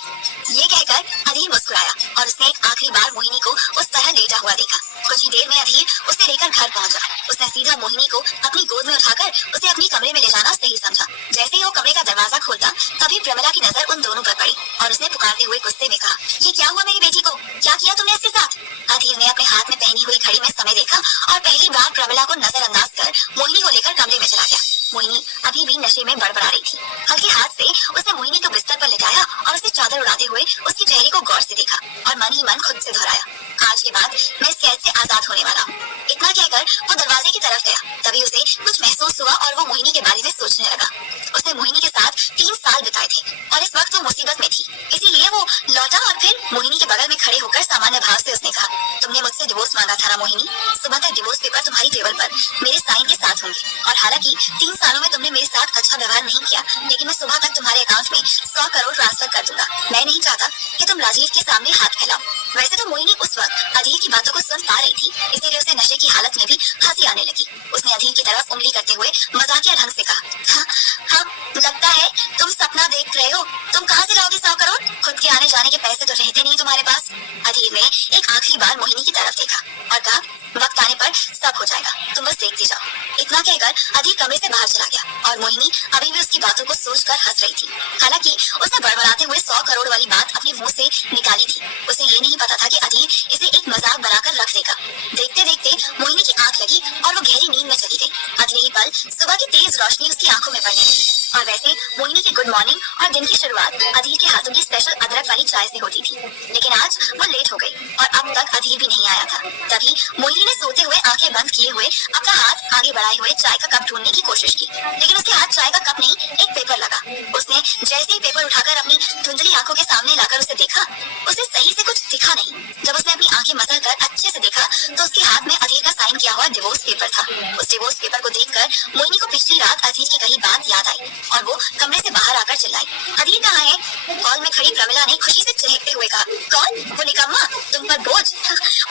ये कहकर अधीर मुस्कुराया और उसने एक आखिरी बार मोहिनी को उस तरह लेटा हुआ देखा। कुछ ही देर में अधीर उसे लेकर घर पहुंचा। उसने सीधा मोहिनी को अपनी गोद में उठाकर उसे अपनी कमरे में ले जाना सही समझा। जैसे ही वो कमरे का दरवाजा खोलता तभी प्रमिला की नजर उन दोनों पर पड़ी और उसने पुकारते हुए गुस्से में कहा, ये क्या हुआ मेरी बेटी को, क्या किया तुमने इसके साथ? अधीर ने अपने हाथ में पहनी हुई घड़ी में समय देखा और पहली बार प्रमिला को नजरअंदाज कर मोहिनी को लेकर कमरे में चला गया। मोहिनी अभी भी नशे में बड़बड़ा रही थी। हल्के हाथ से उसने मोहिनी को बिस्तर पर लिटाया और उसे चादर उड़ाते हुए उसके चेहरे को गौर से देखा और मन ही मन खुद से दोहराया, आज के बाद मैं इस कैद से आजाद होने वाला हूँ। इतना कहकर वो दरवाजे की तरफ गया। तभी उसे कुछ महसूस हुआ और वो मोहिनी के बारे में सोचने लगा। उसने मोहिनी के साथ 3 साल बिताए थे और इस वक्त वो मुसीबत में थी, इसीलिए वो लौटा और फिर मोहिनी के बगल में खड़े होकर सामान्य भाव से उसने कहा, तुमने मुझसे डिवोर्स मांगा था ना मोहिनी, सुबह तक डिवोर्स पेपर तुम्हारी टेबल पर मेरे साइन के साथ होंगे और हालांकि 3 सालों में तुमने मेरे साथ अच्छा व्यवहार नहीं किया, लेकिन मैं सुबह तक तुम्हारे अकाउंट में 100 करोड़ ट्रांसफर कर दूंगा। मैं नहीं चाहता कि तुम राजीव के सामने हाथ फैलाओ। वैसे तो मोहिनी उस वक्त अधीर की बातों को सुन पा रही थी, इसीलिए उसे नशे की हालत में भी हंसी आने लगी। उसने अधीर की तरफ उंगली करते हुए मजाकिया ढंग से कहा, हाँ, लगता है तुम सपना देख रहे हो, तुम कहाँ से लाओगे 100 करोड़? खुद के आने जाने के पैसे तो रहते नहीं तुम्हारे पास। अधीर ने एक आखिरी बार मोहिनी की तरफ देखा और कहा, वक्त आने पर सब हो जाएगा, तुम बस देखती जाओ। इतना कहकर अधीर कमरे से बाहर चला गया और मोहिनी अभी भी उसकी बातों को सोचकर हंस रही थी। हालांकि उसने बड़बड़ाते हुए 100 करोड़ वाली बात अपने मुंह से निकाली थी। उसे ये नहीं पता था कि अधीर इसे एक मजाक बनाकर रख देगा। देखते देखते मोहिनी की आंख लगी और वो गहरी नींद में चली गई। अगले ही पल सुबह की तेज रोशनी उसकी आंखों में पड़ने लगी और वैसे मोहिनी की गुड मॉर्निंग और दिन की शुरुआत अधीर के हाथों की स्पेशल अदरक वाली चाय से होती थी। लेकिन आज वो लेट हो गई और अब तक अधीर भी नहीं आया था। तभी मोहिनी ने सोते हुए आंखें बंद किए हुए अपना हाथ आगे बढ़ाए हुए चाय का कप ढूंढने की कोशिश की, लेकिन उसके हाथ चाय का कप नहीं, एक पेपर लगा। उसने जैसे ही पेपर उठाकर अपनी धुंधली आंखों के सामने लाकर उसे देखा, उसे सही से कुछ दिखा नहीं। जब उसने अपनी आंखें मसल कर अच्छे से देखा तो उसके हाथ में अधीर का साइन किया हुआ डिवोर्स पेपर था। उस डिवोर्स पेपर को देखकर मोहिनी को पिछली रात अधीर की कही बात याद आई और वो कमरे से बाहर आकर चिल्लाई, अधीर कहाँ है? हॉल में खड़ी प्रमिला ने खुशी से चहकते हुए कहा, कौन? वो निकम्मा, तुम पर बोझ?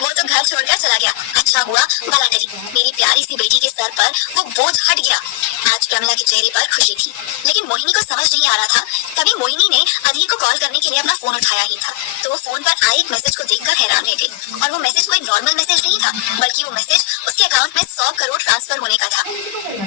वो तो घर छोड़कर चला गया। अच्छा हुआ बला टली, मेरी प्यारी सी बेटी के सर पर वो बोझ हट गया। आज प्रमिला के चेहरे पर खुशी थी, लेकिन मोहिनी को समझ नहीं आ रहा था। तभी मोहिनी ने अधीर को कॉल करने के लिए अपना फोन उठाया ही था, तो वो फोन पर आए एक मैसेज को देखकर हैरान रह गई। और वो मैसेज कोई नॉर्मल मैसेज नहीं था, बल्कि वो मैसेज उसके अकाउंट में 100 करोड़ ट्रांसफर होने का था।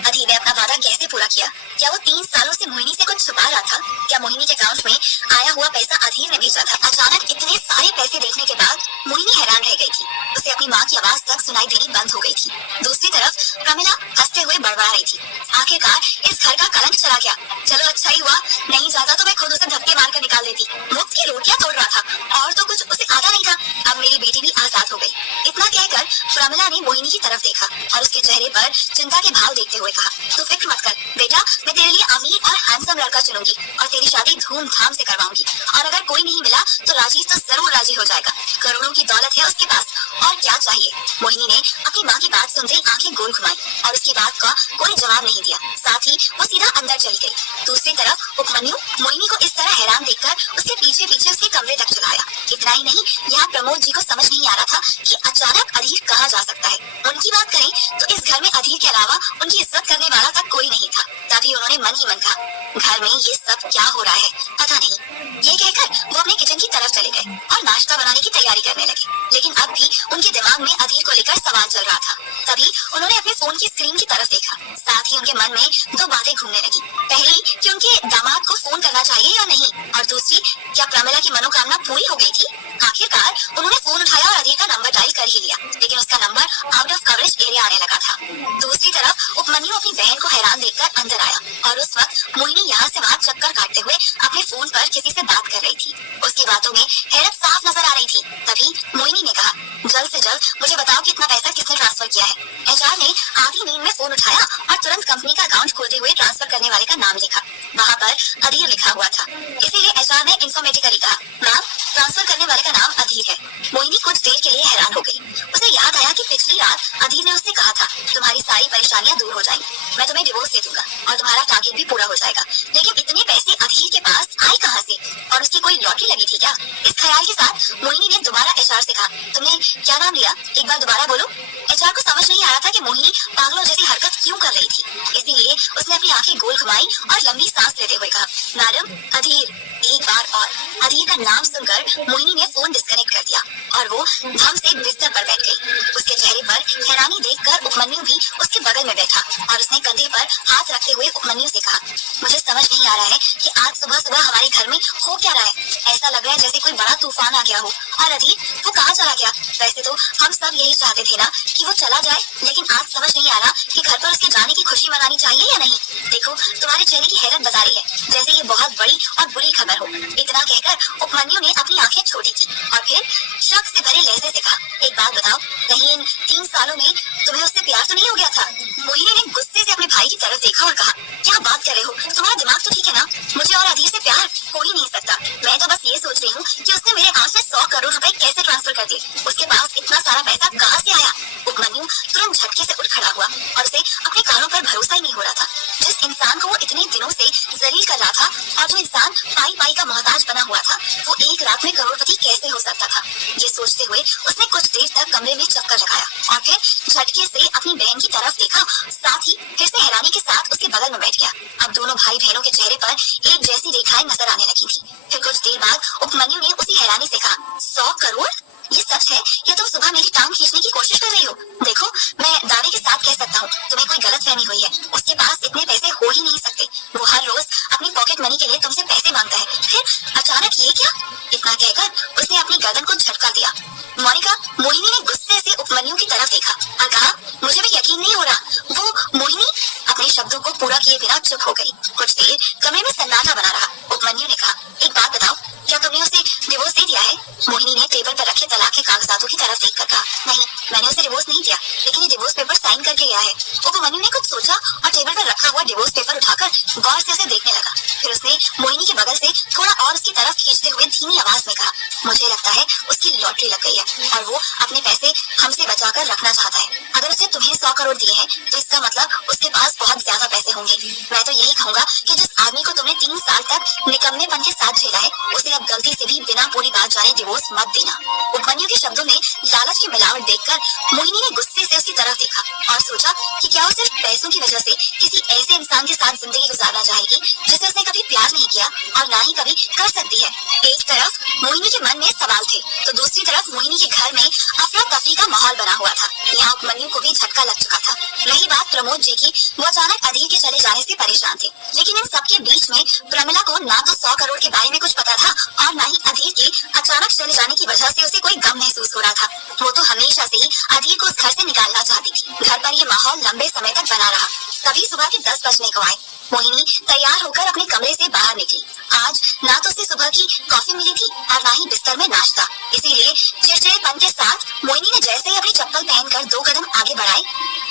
अधीर ने अपना वादा कैसे पूरा किया? क्या वो 3 सालों से मोहिनी से कुछ छुपा रहा था? क्या मोहिनी के अकाउंट में आया हुआ पैसा अधीर ने भेजा था? अचानक इतने सारे पैसे देखने के बाद मोहिनी हैरान रह गई थी। उसे अपनी माँ की आवाज तक सुनाई देनी बंद हो गई थी। दूसरी तरफ प्रमिला हंसते हुए बड़बड़ा रही थी, आखिरकार इस घर का कलंक चला गया। चलो अच्छा ही हुआ, नहीं जाता तो मैं खुद उसे धक्के मारकर निकाल देती। मुफ्त की रोटियां तोड़ रहा था और तो कुछ उसे आता नहीं था। अब मेरी बेटी भी आजाद हो गई। इतना कहकर प्रमिला ने मोहिनी की तरफ देखा और उसके चेहरे पर चिंता के भाव देखते हुए कहा, तू फिक्र मत कर बेटा, मैं तेरे लिए अमीर और हैंडसम लड़का चुनूंगी और तेरी शादी धूमधाम से करवाऊंगी। और अगर कोई नहीं मिला तो राजीव तो जरूर राजी हो जाएगा। करोड़ों की दौलत है उसके पास, और क्या चाहिए? मोहिनी ने अपनी माँ की बात सुनते आंखें गोल घुमाई और उसकी बात का कोई जवाब नहीं दिया। साथ ही वो सीधा अंदर चली गई। दूसरी तरफ उपमन्यु मोहिनी को इस तरह हैरान देखकर उसके पीछे पीछे उसके कमरे तक चला आया। इतना ही नहीं, यहाँ प्रमोद जी को समझ नहीं आ रहा था कि अचानक अधीर कहाँ जा सकता है। उनकी बात करें तो इस घर में अधीर के अलावा उनकी इज्जत करने वाला तक कोई नहीं था। तभी उन्होंने मन ही मन कहा, घर में ये सब क्या हो रहा है पता नहीं। ये कहकर वो अपने किचन की तरफ चले गए और नाश्ता बनाने की तैयारी करने लगे। लेकिन अब भी उनके दिमाग में अधीर को लेकर सवाल चल रहा था। तभी उन्होंने अपने फोन की स्क्रीन की तरफ देखा। साथ ही उनके मन में 2 बातें घूमने लगी। पहली कि उनके दामाद को फोन करना चाहिए या नहीं, और दूसरी क्या प्रमिला की मनोकामना पूरी हो गई थी। आखिरकार उन्होंने फोन उठाया और अधीर का नंबर डायल कर ही लिया, लेकिन उसका number out of coverage area आने लगा था। दूसरी तरफ उपमन्यु अपनी बहन को हैरान देखकर अंदर आया और उस इस वक्त मोहिनी यहाँ से वहाँ चक्कर काटते हुए अपने फोन पर किसी से बात कर रही थी। उसकी बातों में हैरत साफ नजर आ रही थी। तभी मोहिनी ने कहा, जल्द से जल्द मुझे बताओ कि इतना पैसा किसने ट्रांसफर किया है। एचआर ने आधी नींद में फोन उठाया और तुरंत कंपनी का अकाउंट खोलते हुए ट्रांसफर करने वाले का नाम लिखा। वहाँ पर अधीर लिखा हुआ था, इसीलिए एचआर ने इन्फॉर्मेटिकली कहा, मैम ट्रांसफर करने वाले का नाम अधीर है। मोहिनी कुछ देर के लिए हैरान हो गई। उसे याद आया कि पिछली रात अधीर ने उससे कहा था, तुम्हारी सारी परेशानियां दूर हो जाएंगी, मैं तुम्हें डिवोर्स दे दूंगा और तुम्हारा टारगेट भी पूरा हो जाएगा। लेकिन इतने पैसे अधीर के पास आए कहाँ से, और उसकी कोई लॉटरी लगी थी क्या? इस ख्याल के साथ मोहिनी ने दोबारा एचआर से कहा, तुमने क्या नाम लिया, एक बार दोबारा बोलो। एचआर को समझ नहीं आया था कि मोहिनी पागलों जैसी हरकत क्यों कर रही थी, इसीलिए उसने अपनी आंखें गोल घुमाई और लंबी सांस लेते हुए कहा, मैडम अधीर। एक बार और अधीर का नाम सुनकर मोहिनी ने फोन डिस्कनेक्ट कर दिया और वो धम से बिस्तर पर बैठ गई। उसके चेहरे पर हैरानी देखकर उपमन्यु भी उसके बगल में बैठा और उसने कंधे पर हाथ रखते हुए उपमन्यु से कहा, मुझे समझ नहीं आ रहा है कि आज सुबह सुबह हमारे घर में हो क्या रहा है। ऐसा लग रहा है जैसे कोई बड़ा तूफान आ गया हो। और अधीर वो कहाँ चला गया? वैसे तो हम सब यही चाहते थे ना कि वो चला जाए, लेकिन आज समझ नहीं आ रहा कि घर पर उसके जाने की खुशी मनानी चाहिए या नहीं। देखो तुम्हारे चेहरे की हैरत बता रही है जैसे ये बहुत बड़ी और बुरी खबर हो। इतना कहकर उपमन्यु ने अपनी आंखें छोटी की और फिर शक से भरे लहजे से कहा, एक बात बताओ, कहीं इन 3 सालों में तुम्हें उससे प्यार तो नहीं हो गया था? मोहिनी ने गुस्से से अपने भाई की तरफ देखा और कहा, क्या बात कर रहे हो, तुम्हारा दिमाग तो ठीक है ना? मुझे और अधीर से प्यार हो ही नहीं सकता। मैं तो बस ये सोच रही हूँ कि उसने मेरे अकाउंट में 100 करोड़ रुपए कैसे ट्रांसफर कर दिए, उसके पास इतना सारा पैसा कहाँ से आया? उपमन्यु तुरंत झटके से उठ खड़ा हुआ और उसे अपने कानों पर भरोसा ही नहीं हो रहा था। जिस इंसान को वो इतने दिनों से जलील कर रहा था और जो इंसान पाई पाई का मोहताज बना हुआ था, वो एक रात में करोड़पति कैसे हो सकता था? ये सोचते हुए उसने कुछ देर तक कमरे में चक्कर लगाया और फिर झटके से अपनी बहन की तरफ देखा, साथ ही फिर से हैरानी के साथ उसके बगल में बैठ गया। अब दोनों भाई बहनों के चेहरे पर एक जैसी रेखाएं नजर आने लगी थी। फिर कुछ देर बाद उपमन्यु ने उसी हैरानी से कहा, 100 करोड़? ये सच है या तुम सुबह मेरी टांग खींचने की कोशिश कर रही हो? देखो मैं दावे के साथ कह सकता हूँ तुम्हें कोई गलतफहमी हुई है। उसके पास इतने पैसे हो ही नहीं सकते। वो हर रोज अपनी पॉकेट मनी के लिए तुमसे पैसे मांगता है, फिर अचानक ये क्या? इतना कहकर उसने अपनी गर्दन को झटका दिया। मोनिका, मोहिनी ने गुस्से से उपमन्यु की तरफ देखा और कहा, मुझे भी यकीन नहीं हो रहा। वो मोहिनी अपने शब्दों को पूरा किए बिना चुप हो गई। कुछ देर कमरे में सन्नाटा बना रहा। उपमन्यु ने कहा, एक बात बताओ, क्या तुमने उसे डिवोर्स दे दिया है? मोहिनी ने टेबल पर रखे तलाक के कागजातों की तरफ देखकर कहा, नहीं मैंने उसे डिवोर्स नहीं दिया, लेकिन ये डिवोर्स पेपर साइन करके गया है। उपमन्यु ने कुछ सोचा और टेबल पर रखा हुआ डिवोर्स पेपर उठाकर गौर से उसे देखने लगा। फिर उसने मोहिनी के बगल से थोड़ा और उसकी तरफ खींचते हुए धीमी आवाज में कहा, मुझे लगता है उसकी लॉटरी लग गई है और वो अपने पैसे हमसे बचाकर रखना चाहता है। अगर उसने तुम्हें 100 करोड़ दिए हैं तो इसका मतलब उसके पास बहुत ज्यादा पैसे होंगे। मैं तो यही कहूंगा कि जिस आदमी को तुमने 3 साल तक निकम्मेपन के साथ झेला है, उसे अब गलती से भी बिना पूरी बात जाने डिवोर्स मत देना। उपमन्यु के शब्दों में लालच की मिलावट देखकर मोहिनी ने गुस्से से उसकी तरफ देखा और सोचा कि क्या वो सिर्फ पैसों की वजह से किसी ऐसे इंसान के साथ जिंदगी गुजारना चाहेगी जिसे उसने कभी प्यार नहीं किया और ना ही कभी कर सकती है। एक तरफ मोहिनी के मन में सवाल थे तो दूसरी तरफ मोहिनी के घर में अफरा तफरी का माहौल बना हुआ था। यहाँ उपमन्यु को भी झटका लग चुका था। रही बात प्रमोद जी की, वो अचानक अधीर के चले जाने से परेशान थे, लेकिन इन सबके बीच में प्रमिला को ना तो 100 करोड़ के बारे में कुछ पता था और ना ही अधीर के अचानक चले जाने की वजह से उसे कोई गम महसूस हो रहा था। वो तो हमेशा से ही अधीर को उस घर से निकालना चाहती थी। घर पर ये माहौल लंबे समय तक बना रहा। तभी सुबह के 10 बजने को आए। मोहिनी तैयार होकर अपने कमरे से बाहर निकली। आज ना तो उसे सुबह की कॉफी मिली थी और ना ही बिस्तर में नाश्ता, इसीलिए चिड़चिड़ेपन के साथ मोहिनी ने जैसे ही अपनी चप्पल पहनकर 2 कदम आगे बढ़ाए,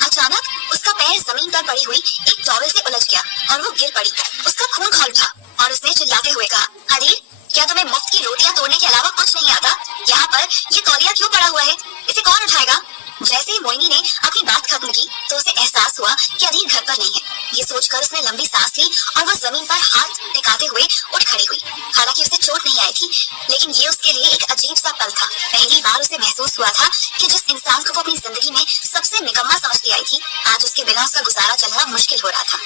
अचानक उसका पैर जमीन पर पड़ी हुई एक टॉवेल से उलझ गया और वो गिर पड़ी। उसका खून खौल उठा और उसने चिल्लाते हुए कहा, अधीर क्या तुम्हें मुफ्त की रोटियां तोड़ने के अलावा कुछ नहीं आता? यहाँ पर ये तौलिया क्यों पड़ा हुआ है? इसे कौन उठाएगा? जैसे ही मोहिनी ने अपनी बात खत्म की तो उसे एहसास हुआ कि अधीर घर पर नहीं है। ये सोचकर उसने लंबी सांस ली और वो जमीन पर हाथ टिकाते हुए उठ खड़ी हुई। हालांकि उसे चोट नहीं आई थी, लेकिन ये उसके लिए एक अजीब सा पल था। पहली बार उसे महसूस हुआ था कि जिस इंसान को वो अपनी जिंदगी में सबसे निकम्मा समझती आई थी, आज उसके बिना उसका गुजारा चलना मुश्किल हो रहा था।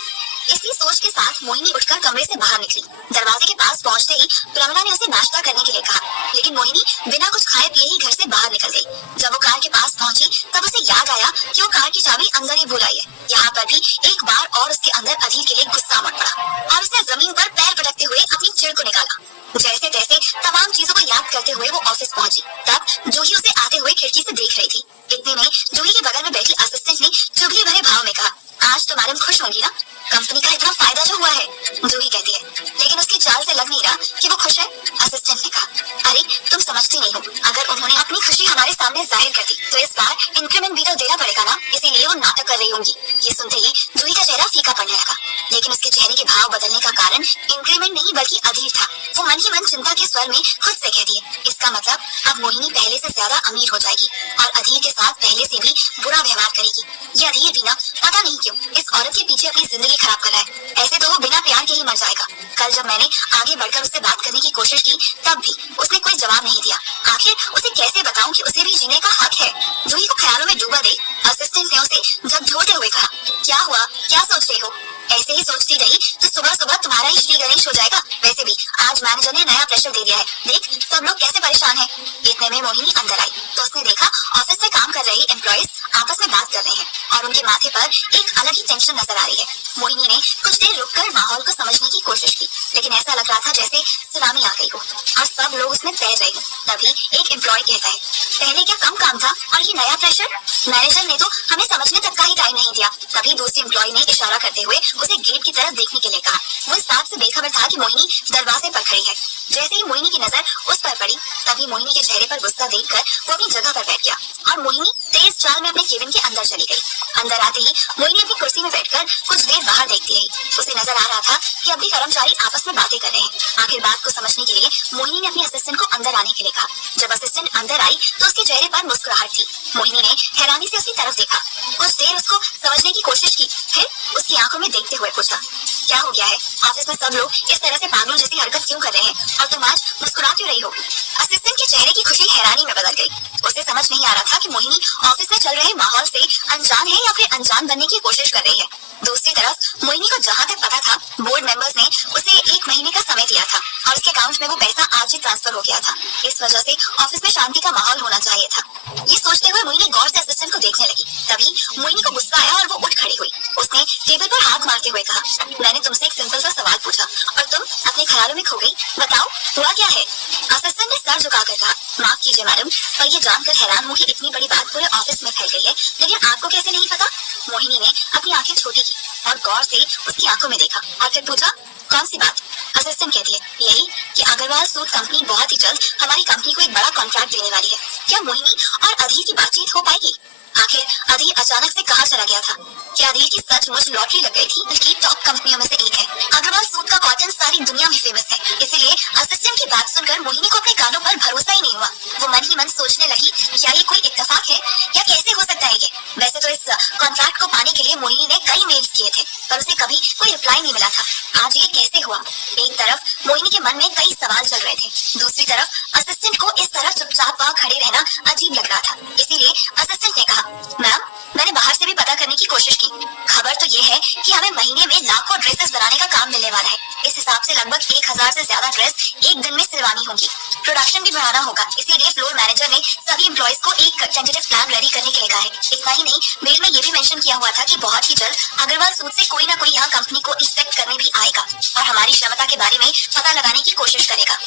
इसी सोच के साथ मोहिनी उठकर कमरे से बाहर निकली। दरवाजे के पास पहुंचते ही प्रमिला ने उसे नाश्ता करने के लिए कहा, लेकिन मोहिनी बिना कुछ खाए पिए ही घर से बाहर निकल गई। जब वो कार के पास पहुंची तब उसे याद आया कि वो कार की चाबी अंदर ही भूल आई है। यहाँ पर भी एक बार और उसके अंदर अधीर के लिए गुस्सा उमड़ पड़ा और उसने जमीन पर पैर पटकते हुए अपनी चिड़ को निकाला। जैसे तैसे तमाम चीजों को याद करते हुए वो ऑफिस पहुंची। तब जूही उसे आते हुए खिड़की से देख रही थी। इतने में जूही के बगल में बैठी असिस्टेंट ने चुगली भरे भाव में कहा, आज तो मैडम खुश होंगी ना, कंपनी का इतना फायदा जो हुआ है, जूही कहती है। लेकिन उसकी चाल से लग नहीं रहा कि वो खुश है। असिस्टेंट ने कहा, अरे तुम समझती नहीं हो, अगर उन्होंने अपनी खुशी हमारे सामने जाहिर कर दी तो इस बार इंक्रीमेंट भी तो देना पड़ेगा ना, इसीलिए वो नाटक कर रही होंगी। ये सुनते ही जूही का चेहरा फीका पड़ने लगा, लेकिन उसके चेहरे के भाव बदलने का कारण इंक्रीमेंट नहीं बल्कि अधीर था। वो मन ही मन चिंता के स्वर में खुद से कह दिए, इसका मतलब अब मोहिनी पहले से ज्यादा अमीर हो जाएगी और अधीर के साथ पहले से भी बुरा व्यवहार करेगी। ये अधीर भी ना पता नहीं क्यों इस औरत के पीछे अपनी जिंदगी खराब कर रहा है। ऐसे तो वो बिना प्यार के ही मर जाएगा। कल जब मैंने आगे बढ़कर उससे बात करने की कोशिश की तब भी उसने कोई जवाब नहीं दिया। आखिर उसे कैसे बताऊं कि उसे भी जीने का हक है। जूही को ख्यालों में डूबा देख असिस्टेंट ने उसे झकझोरते हुए कहा, क्या हुआ, क्या सोच रही हो? ऐसे ही सोचती रही तो सुबह सुबह तुम्हारा ही श्री गणेश हो जाएगा। वैसे भी आज मैनेजर ने नया प्रेशर दे दिया है, देख सब लोग कैसे परेशान हैं। इतने में मोहिनी अंदर आई तो उसने देखा ऑफिस में काम कर रहे एम्प्लॉइज आपस में बात कर रहे हैं और उनके माथे पर एक अलग ही टेंशन नजर आ रही है। मोहिनी ने कुछ देर रुककर माहौल को समझने की कोशिश की, लेकिन ऐसा लग रहा था जैसे सुनामी आ गई हो और सब लोग उसमें तैर रहे हो। तभी एक एम्प्लॉय कहता है, पहले क्या कम काम था और ये नया प्रेशर? मैनेजर ने तो हमें समझने तक का ही टाइम नहीं दिया। तभी दूसरी एम्प्लॉय ने इशारा करते हुए उसे गेट की तरफ देखने के लिए कहा। वो इस बात से बेखबर था कि मोहिनी दरवाजे पर खड़ी है। जैसे ही मोहिनी की नजर उस पर पड़ी तभी मोहिनी के चेहरे पर गुस्सा देखकर वो अपनी जगह पर बैठ गया और मोहिनी तेज चाल में अपने केबिन के अंदर चली गई। अंदर आते ही मोहिनी अपनी कुर्सी में बैठकर कुछ देर बाहर देखती रही। उसे नजर आ रहा था कि अब भी कर्मचारी आपस में बातें कर रहे हैं। आखिर बात को समझने के लिए मोहिनी ने अपनी असिस्टेंट को अंदर आने के लिए कहा। जब असिस्टेंट अंदर आई तो उसके चेहरे पर मुस्कुराहट थी। मोहिनी ने हैरानी से उसकी तरफ देखा, कुछ देर उसको समझने की कोशिश की, फिर उसकी आंखों में देखते हुए पूछा, क्या हो गया है? ऑफिस में सब लोग इस तरह से पागलों जैसी हरकत क्यों कर रहे हैं और तुम आज मुस्कुरा क्यों रही हो? असिस्टेंट के चेहरे की खुशी हैरानी में बदल गई। उसे समझ नहीं आ रहा था कि मोहिनी ऑफिस में चल रहे माहौल से अनजान है या फिर अनजान बनने की कोशिश कर रही है। दूसरी तरफ मोहिनी को जहाँ तक पता था बोर्ड मेंबर्स ने उसे 1 महीने का समय दिया था और उसके अकाउंट में वो पैसा आज ही ट्रांसफर हो गया था। इस वजह से ऑफिस में शांति का माहौल होना चाहिए था। ये सोचते हुए मोहिनी गौर से असिस्टेंट को देखने लगी। तभी मोहिनी को गुस्सा आया और वो उठ खड़ी हुई। उसने टेबल पर हाथ मारते हुए कहा, मैंने तुमसे एक सिंपल सा सवाल पूछा और तुम अपने ख्यालों में खो गई। बताओ हुआ क्या है? असिस्टेंट ने सर झुकाकर कहा, माफ कीजिए मैडम, पर ये जानकर हैरान हूँ कि इतनी बड़ी बात पूरे ऑफिस में फैल गई है, लेकिन आपको कैसे नहीं पता? मोहिनी ने अपनी आंखें छोटी की और गौर से उसकी आंखों में देखा और फिर पूछा, कौन सी बात? असिस्टेंट कहती है, यही कि अग्रवाल सूट कंपनी बहुत ही जल्द हमारी कंपनी को एक बड़ा कॉन्ट्रैक्ट देने वाली है। क्या मोहिनी और अधीर की बातचीत हो पाएगी? आखिर अधीर अचानक से कहाँ चला गया था? क्या अधीर की सचमुच लॉटरी लग गई थी? बल्कि टॉप कंपनियों में से एक है। अग्रवाल सूट का कॉटन सारी दुनिया में फेमस है, इसीलिए असिस्टेंट की बात सुनकर मोहिनी को अपने कानों पर भरोसा ही नहीं हुआ। वो मन ही मन सोचने लगी, क्या ये कोई इत्तेफाक है या कैसे हो सकता है ये? वैसे तो इस कॉन्ट्रैक्ट को पाने के लिए मोहिनी ने कई मेल्स किए थे पर उसे कभी कोई रिप्लाई नहीं मिला था। आज ये कैसे हुआ? एक तरफ मोहिनी के मन में कई सवाल चल रहे थे, दूसरी तरफ असिस्टेंट को इस तरह चुपचाप वहाँ खड़े रहना अजीब लग रहा था। इसीलिए असिस्टेंट ने कहा, मैम मैंने बाहर से भी पता करने की कोशिश की। खबर तो ये है कि हमें महीने में लाखों ड्रेसेस बनाने का काम मिलने वाला है। इस हिसाब से लगभग 1000 से ज्यादा ड्रेस एक दिन में सिलवानी होगी। प्रोडक्शन भी बढ़ाना होगा, इसीलिए फ्लोर मैनेजर ने सभी एम्प्लॉइज को एक टेंटेटिव प्लान रेडी करने के लिए कहा है। इतना ही नहीं, मेल में ये भी मेंशन किया हुआ था कि बहुत ही जल्द अग्रवाल सूट से कोई ना कोई यहाँ कंपनी को इंस्पेक्ट करने भी आएगा और हमारी क्षमता के बारे में पता लगाने की कोशिश करेगा।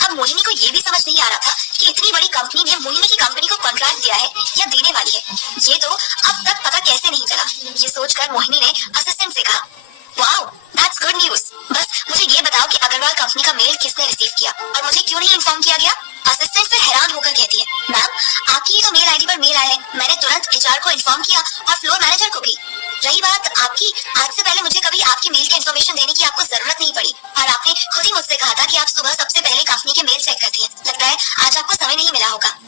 अब मोहिनी को ये भी समझ नहीं आ रहा था कि इतनी बड़ी कंपनी ने मोहिनी की कंपनी को कॉन्ट्रैक्ट दिया है या देने वाली है। ये तो अब तक पता कैसे नहीं चला। ये सोचकर मोहिनी ने असिस्टेंट से कहा, वाओ दैट्स गुड न्यूज, बस मुझे ये बताओ कि अग्रवाल कंपनी का मेल किसने रिसीव किया और मुझे क्यों नहीं इन्फॉर्म किया गया? असिस्टेंट फिर हैरान होकर कहती है, मैम आपकी ही तो मेल आईडी पर मेल आया है, मैंने तुरंत एचआर को इन्फॉर्म किया और फ्लोर मैनेजर को भी। रही बात आपकी, आज से पहले मुझे कभी आपकी मेल की इन्फॉर्मेशन देने की आपको जरूरत नहीं पड़ी और आपने खुद ही मुझसे कहा था कि आप सुबह सबसे पहले कंपनी के मेल चेक करती हैं। लगता है आज आपको समय नहीं मिला होगा।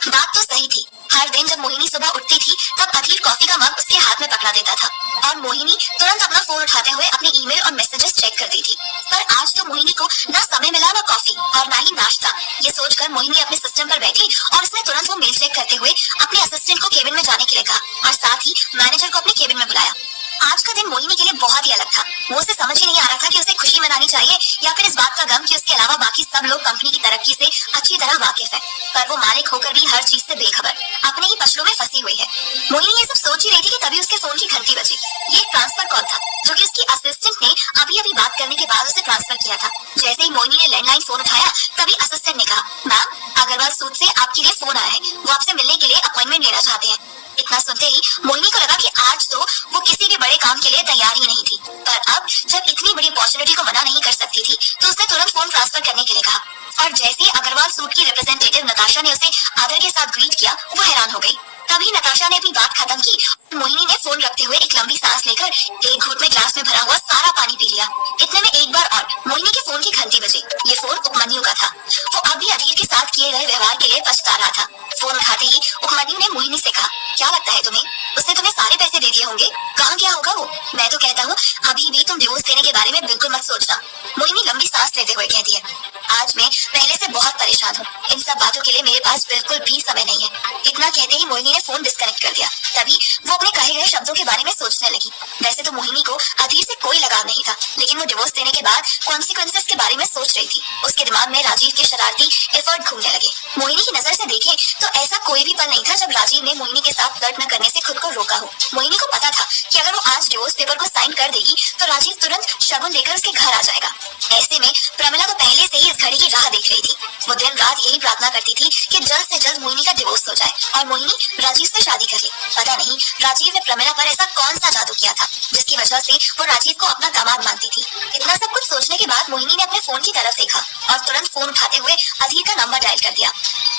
बात तो सही थी। हर दिन जब मोहिनी सुबह उठती थी तब अधीर कॉफी का मग उसके हाथ में पकड़ा देता था और मोहिनी तुरंत अपना फोन उठाते हुए अपने ईमेल और मैसेजेस चेक करती थी। पर आज तो मोहिनी को ना समय मिला, ना कॉफी और ना ही नाश्ता। ये सोचकर मोहिनी अपने सिस्टम पर बैठी और उसने तुरंत वो मेल चेक करते हुए अपने असिस्टेंट को केबिन में जाने के लिए कहा और साथ ही मैनेजर को अपने केबिन में बुलाया। आज का दिन मोहिनी के लिए बहुत ही अलग था। वो उसे समझ ही नहीं आ रहा था कि उसे खुशी मनानी चाहिए या फिर इस बात का गम कि उसके अलावा बाकी सब लोग कंपनी की तरक्की से अच्छी तरह वाकिफ है, पर वो मालिक होकर भी हर चीज से बेखबर अपने ही पछड़ों में फंसी हुई है। मोहिनी ये सब सोच ही रही थी कि तभी उसके फोन की घंटी बजी। ये ट्रांसफर कॉल था जो कि उसकी असिस्टेंट ने अभी अभी बात करने के बाद उसे ट्रांसफर किया था। जैसे ही मोहिनी ने लैंडलाइन फोन उठाया तभी असिस्टेंट ने कहा, मैम अग्रवाल सूट से आपके लिए फोन आया है, वो आपसे मिलने के लिए अपॉइंटमेंट लेना चाहते हैं। इतना सुनते ही मोहिनी को लगा कि आज तो वो किसी भी बड़े काम के के लिए तैयार ही नहीं थी। पर अब जब इतनी बड़ी अपॉर्चुनिटी को मना नहीं कर सकती थी तो उसने तुरंत फोन ट्रांसफर करने के लिए कहा। और जैसे ही अग्रवाल सूट की रिप्रेजेंटेटिव नताशा ने उसे आदर के साथ ग्रीट किया, वो हैरान हो गई। तभी नताशा ने अपनी बात खत्म की। मोहिनी ने फोन रखते हुए एक लंबी सांस लेकर एक घूंट में ग्लास में भरा हुआ सारा पानी पी लिया। इतने में एक बार और मोहिनी के फोन की घंटी बजी। ये फोन उपमन्यु का था। वो अब भी अधीर के साथ किए गए व्यवहार के लिए पछता रहा था। फोन उठाते ही उपमन्यु ने मोहिनी से कहा, क्या लगता है तुम्हें, उसने तुम्हें सारे पैसे दे दिए होंगे? कहाँ गया होगा वो? मैं तो कहता हूँ अभी भी तुम डिवोर्स देने के बारे में बिल्कुल मत सोचना। मोहिनी लंबी सांस लेते हुए कहती है, आज मैं पहले से बहुत परेशान हूँ। इन सब बातों के लिए मेरे पास बिल्कुल भी समय नहीं है। इतना कहते ही मोहिनी ने फोन डिस्कनेक्ट कर दिया। तभी वो अपने कहे गए शब्दों के बारे में सोचने लगी। वैसे तो मोहिनी को अधीर से कोई लगाव नहीं था, लेकिन वो डिवोर्स देने के बाद कॉन्सिक्वेंसेस के बारे में सोच रही थी। उसके दिमाग में राजीव के शरारती एफर्ट घूमने लगे। मोहिनी की नजर से देखें तो ऐसा कोई भी पल नहीं था जब राजीव ने मोहिनी के साथ फ्लर्ट न करने से खुद को रोका हो। मोहिनी को पता था कि अगर वो आज डिवोर्स पेपर को साइन कर देगी तो राजीव तुरंत शगुन लेकर उसके घर आ जाएगा। ऐसे में प्रमिला तो पहले से ही इस घड़ी की राह देख रही थी। वो दिन रात यही प्रार्थना करती थी कि जल्द से जल्द मोहिनी का डिवोर्स हो जाए और मोहिनी राजीव से शादी कर ले। पता नहीं राजीव ने प्रमिला पर ऐसा कौन सा जादू किया था जिसकी वजह से वो राजीव को अपना दामाद मानती थी। इतना सब कुछ सोचने के बाद मोहिनी ने अपने फोन की तरफ देखा और तुरंत फोन उठाते हुए अधीर का नंबर डायल कर दिया।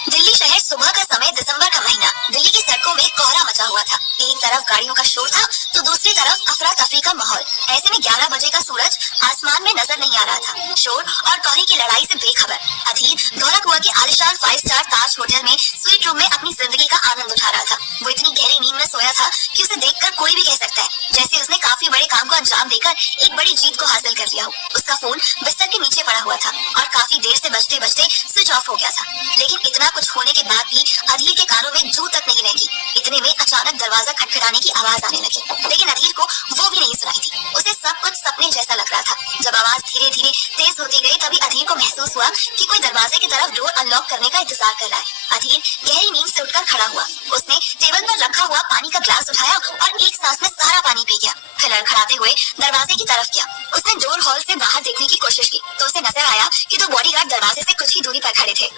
दिल्ली शहर, सुबह का समय, दिसंबर का महीना। दिल्ली की सड़कों में कोहरा मचा हुआ था। एक तरफ गाड़ियों का शोर था तो दूसरी तरफ अफरा तफरी का माहौल। ऐसे में 11 बजे का सूरज आसमान में नजर नहीं आ रहा था। शोर और कोहरे की लड़ाई से बेखबर अधीर गौरकुआ के आलिशान 5 स्टार ताज होटल में स्वीट रूम में अपनी जिंदगी का आनंद उठा रहा था। वो इतनी गहरी नींद में सोया था कि उसे देखकर कोई भी कह सकता है जैसे उसने काफी बड़े काम को अंजाम देकर एक बड़ी जीत को हासिल कर लिया हो। उसका फोन बिस्तर के नीचे पड़ा हुआ था और काफी देर से बजते बजते स्विच ऑफ हो गया था। लेकिन इतना कुछ होने के बाद भी अधीर के कानों में जू तक नहीं लगी। इतने में अचानक दरवाजा खटखटाने की आवाज आने लगी, लेकिन अधीर को वो भी नहीं सुनाई थी। उसे सब कुछ सपने जैसा लग रहा था। जब आवाज धीरे धीरे तेज होती गई तभी अधीर को महसूस हुआ कि कोई दरवाजे की तरफ डोर अनलॉक करने का इंतजार कर रहा है। अधीर गहरी नींद से उठकर खड़ा हुआ। उसने टेबल पर रखा हुआ पानी का ग्लास उठाया और एक सांस में सारा पानी पी गया। फिर लड़खड़ाते हुए दरवाजे की तरफ किया। उसने डोर हॉल से बाहर देखने की कोशिश की तो उसे नजर आया कि 2 बॉडीगार्ड दरवाजे से कुछ ही दूरी पर खड़े थे।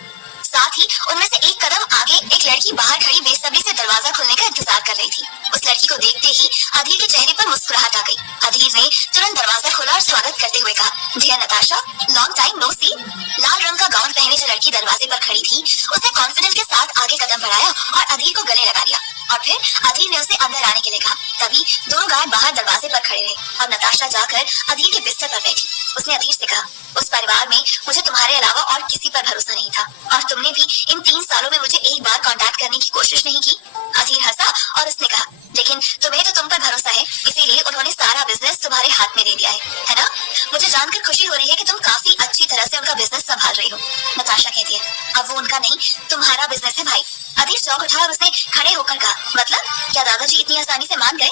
साथ ही उनमें से एक कदम आगे एक लड़की बाहर खड़ी बेसब्री से दरवाजा खोलने का इंतजार कर रही थी। उस लड़की को देखते ही अधीर के चेहरे पर मुस्कुराहट आ गई। अधीर ने तुरंत दरवाजा खोला और स्वागत करते हुए कहा, dear Natasha, long time no see. लाल रंग का गाउन पहने जो लड़की दरवाजे पर खड़ी थी उसने कॉन्फिडेंस के साथ आगे कदम बढ़ाया और अधीर को गले लगा लिया और फिर अधीर ने उसे अंदर आने के लिए कहा। तभी दोनों गार्ड बाहर दरवाजे पर खड़े रहे और नताशा जाकर अधीर के बिस्तर पर बैठी। उसने अधीर से कहा, उस परिवार में मुझे तुम्हारे अलावा और किसी पर भरोसा नहीं था और तुमने भी इन 3 सालों में मुझे एक बार कांटेक्ट करने की कोशिश नहीं की। अधीर हंसा और उसने कहा, लेकिन तुम्हें तो तुम पर भरोसा है, इसीलिए उन्होंने सारा बिजनेस तुम्हारे हाथ में दे दिया है ना? मुझे जानकर खुशी हो रही है कि तुम काफी अच्छी तरह से उनका बिजनेस संभाल रही हो। नताशा कहती है, अब वो उनका नहीं तुम्हारा बिजनेस है भाई। अधीर चौंक उठा और उसने खड़े होकर कहा, मतलब क्या दादाजी इतनी आसानी से मान गए?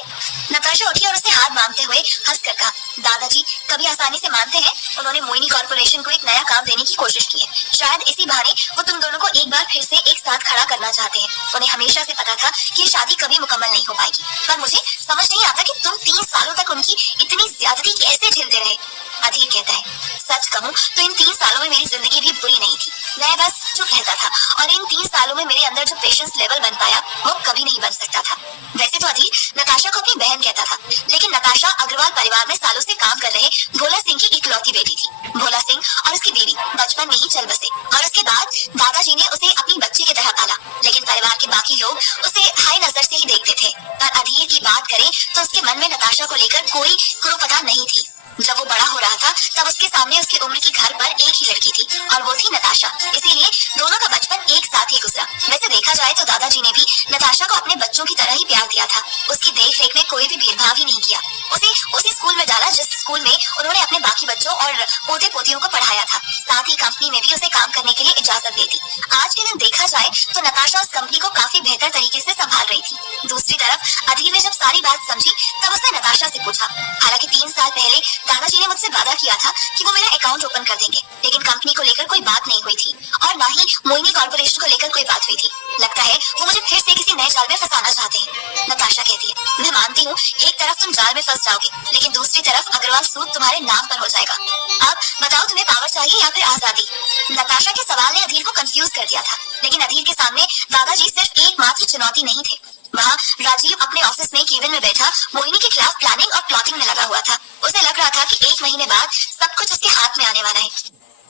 नताशा उठी और उससे हाथ बांधते हुए हंसकर कहा, दादाजी कभी आसानी से मानते हैं? उन्होंने मोहिनी कॉर्पोरेशन को एक नया काम देने की कोशिश की है। शायद इसी बहाने वो तुम दोनों को एक बार फिर से एक साथ खड़ा करना चाहते हैं। उन्हें हमेशा से पता था कि ये शादी कभी मुकम्मल नहीं हो पाएगी, पर मुझे समझ नहीं आता कि तुम 3 सालों तक उनकी इतनी ज्यादती कैसे झेलते रहे। अधीर कहता है, सच कहूँ तो इन 3 सालों में मेरी जिंदगी भी बुरी नहीं थी। मैं बस चुप रहता था और इन 3 सालों में मेरे अंदर जो पेशेंस लेवल बन पाया वो कभी नहीं बन सकता था। वैसे तो अधीर नताशा को अपनी बहन कहता था, लेकिन नताशा अग्रवाल परिवार में सालों से काम कर रहे भोला सिंह की इकलौती बेटी थी। भोला सिंह और उसकी बीवी बचपन में ही चल बसे और उसके बाद दादाजी ने उसे अपनी बच्ची की तरह पाला, लेकिन परिवार के बाकी लोग उसे हाई नजर से ही देखते थे। पर अधीर की बात करें तो उसके मन में नताशा को लेकर कोई कुरूपता नहीं थी। जब वो बड़ा हो रहा था तब उसके सामने उसकी उम्र की घर पर एक ही लड़की थी और वो थी नताशा। इसीलिए दोनों का बचपन एक साथ ही गुजरा। वैसे देखा जाए तो दादाजी ने भी नताशा को अपने बच्चों की तरह ही प्यार दिया था। उसकी देख रेख में कोई भी भेदभाव ही नहीं किया। उसे उसी स्कूल में डाला जिस स्कूल में उन्होंने अपने बाकी बच्चों और पोते पोतियों को पढ़ाया था। साथ ही कंपनी में भी उसे काम करने के लिए इजाजत दी थी। आज के दिन देखा जाए तो नताशा उस कंपनी को काफी बेहतर तरीके से संभाल रही थी। दूसरी तरफ अधीर ने जब सारी बात समझी तब उसने नताशा से पूछा, हालांकि 3 साल पहले दादाजी ने मुझसे वादा किया था कि वो मेरा अकाउंट ओपन कर देंगे, लेकिन कंपनी को लेकर कोई बात नहीं हुई थी और ना ही मोहिनी कॉर्पोरेशन को लेकर कोई बात हुई थी। लगता है वो मुझे फिर से किसी नए जाल में फंसाना चाहते हैं। नताशा कहती है, मैं मानती हूँ एक तरफ तुम जाल में फंस जाओगे, लेकिन दूसरी तरफ अग्रवाल सूद तुम्हारे नाम पर हो जाएगा। अब बताओ तुम्हें पावर चाहिए या फिर आजादी? नताशा के सवाल ने अधीर को कंफ्यूज कर दिया था, लेकिन अधीर के सामने दादाजी सिर्फ एकमात्र चुनौती नहीं थे, वहाँ राजीव अपने ऑफिस में केबिन में बैठा मोहिनी के खिलाफ प्लानिंग और प्लॉटिंग में लगा हुआ था। उसे लग रहा था कि 1 महीने बाद सब कुछ उसके हाथ में आने वाला है।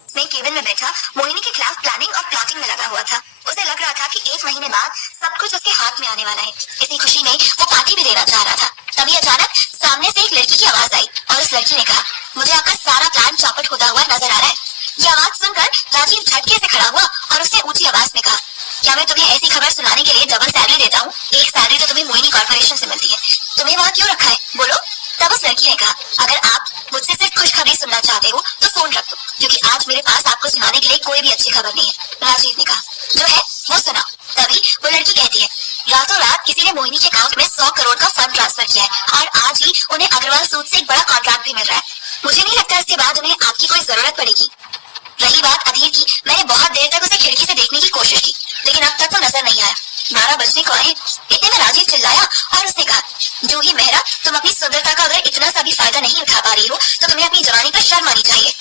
मैं केबिन में बैठा मोहिनी के खिलाफ प्लानिंग और प्लॉटिंग में लगा हुआ था। उसे लग रहा था कि 1 महीने बाद सब कुछ उसके हाथ में आने वाला है। इसी खुशी में वो पार्टी भी देना चाह रहा था। तभी अचानक सामने से एक लड़की की आवाज आई और उस लड़की ने कहा, मुझे आपका सारा प्लान चौपट होता हुआ नजर आ रहा है। ये आवाज सुनकर राजीव झटके से खड़ा हुआ और उससे ऊंची आवाज में कहा, क्या मैं तुम्हें ऐसी खबर सुनाने के लिए डबल सैलरी देता हूँ? एक सैलरी तो तुम्हें मोहिनी कॉर्पोरेशन से मिलती है, तुम्हें वहाँ क्यों रखा है बोलो? तब उस लड़की ने कहा, अगर आप मुझसे सिर्फ खुशखबरी सुनना चाहते हो तो फोन रख दो, क्योंकि आज मेरे पास आपको सुनाने के लिए कोई भी अच्छी खबर नहीं है। राजीव ने कहा, जो है वो सुनाओ। तभी वो लड़की कहती है, रातों रात किसी ने मोहिनी के अकाउंट में 100 करोड़ का फंड ट्रांसफर किया है और आज ही उन्हें अग्रवाल सूद से एक बड़ा कॉन्ट्रैक्ट भी मिल रहा है। मुझे नहीं लगता इसके बाद उन्हें आपकी कोई जरूरत पड़ेगी। रही बात अधीर की, मैंने बहुत देर तक उसे खिड़की से देखने की कोशिश की, लेकिन अब तक वो नजर नहीं आया। 12 बजने को आए। इतने में राजीव चिल्लाया और उसने कहा, जूही मेहरा, तुम अपनी सुंदरता का अगर इतना सा भी फायदा नहीं उठा पा रही हो तो तुम्हें अपनी जवानी पर शर्म आनी चाहिए।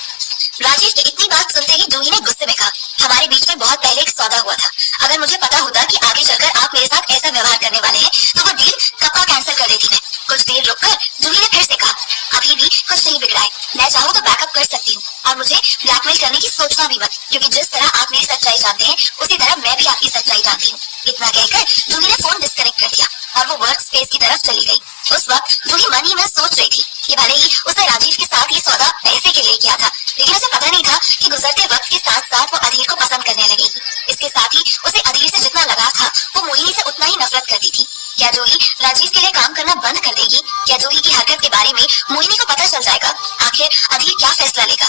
राजीव की इतनी बात सुनते ही जूही ने गुस्से में कहा, हमारे बीच में बहुत पहले एक सौदा हुआ था। अगर मुझे पता होता कि आगे चलकर आप मेरे साथ ऐसा व्यवहार करने वाले हैं तो वो डील कब का कैंसिल कर देती मैं। कुछ देर रुककर जूही ने फिर से कहा, अभी भी कुछ नहीं बिगड़ा है, मैं चाहूँ तो बैकअप कर सकती हूँ और मुझे ब्लैकमेल करने की सोचना भी मत, क्योंकि जिस तरह आप मेरी सच्चाई जानते हैं उसी तरह मैं भी आपकी सच्चाई जानती हूँ। इतना कहकर जूही ने फोन डिस्कनेक्ट कर दिया और वो वर्क स्पेस की तरफ चली गई। उस वक्त जूही मन ही में सोच रही थी कि भले ही उसने राजीव के साथ ये सौदा पैसे के लिए किया था, लेकिन उसे पता नहीं था कि गुजरते वक्त के साथ साथ वो अधीर को पसंद करने लगेगी। इसके साथ ही उसे अधीर से जितना लगाव था वो मोहिनी से उतना ही नफरत करती थी। क्या जूही राजीव के लिए काम करना बंद कर देगी? क्या जूही की हरकत के बारे में मोहिनी को पता चल जाएगा? आखिर अधीर क्या फैसला लेगा?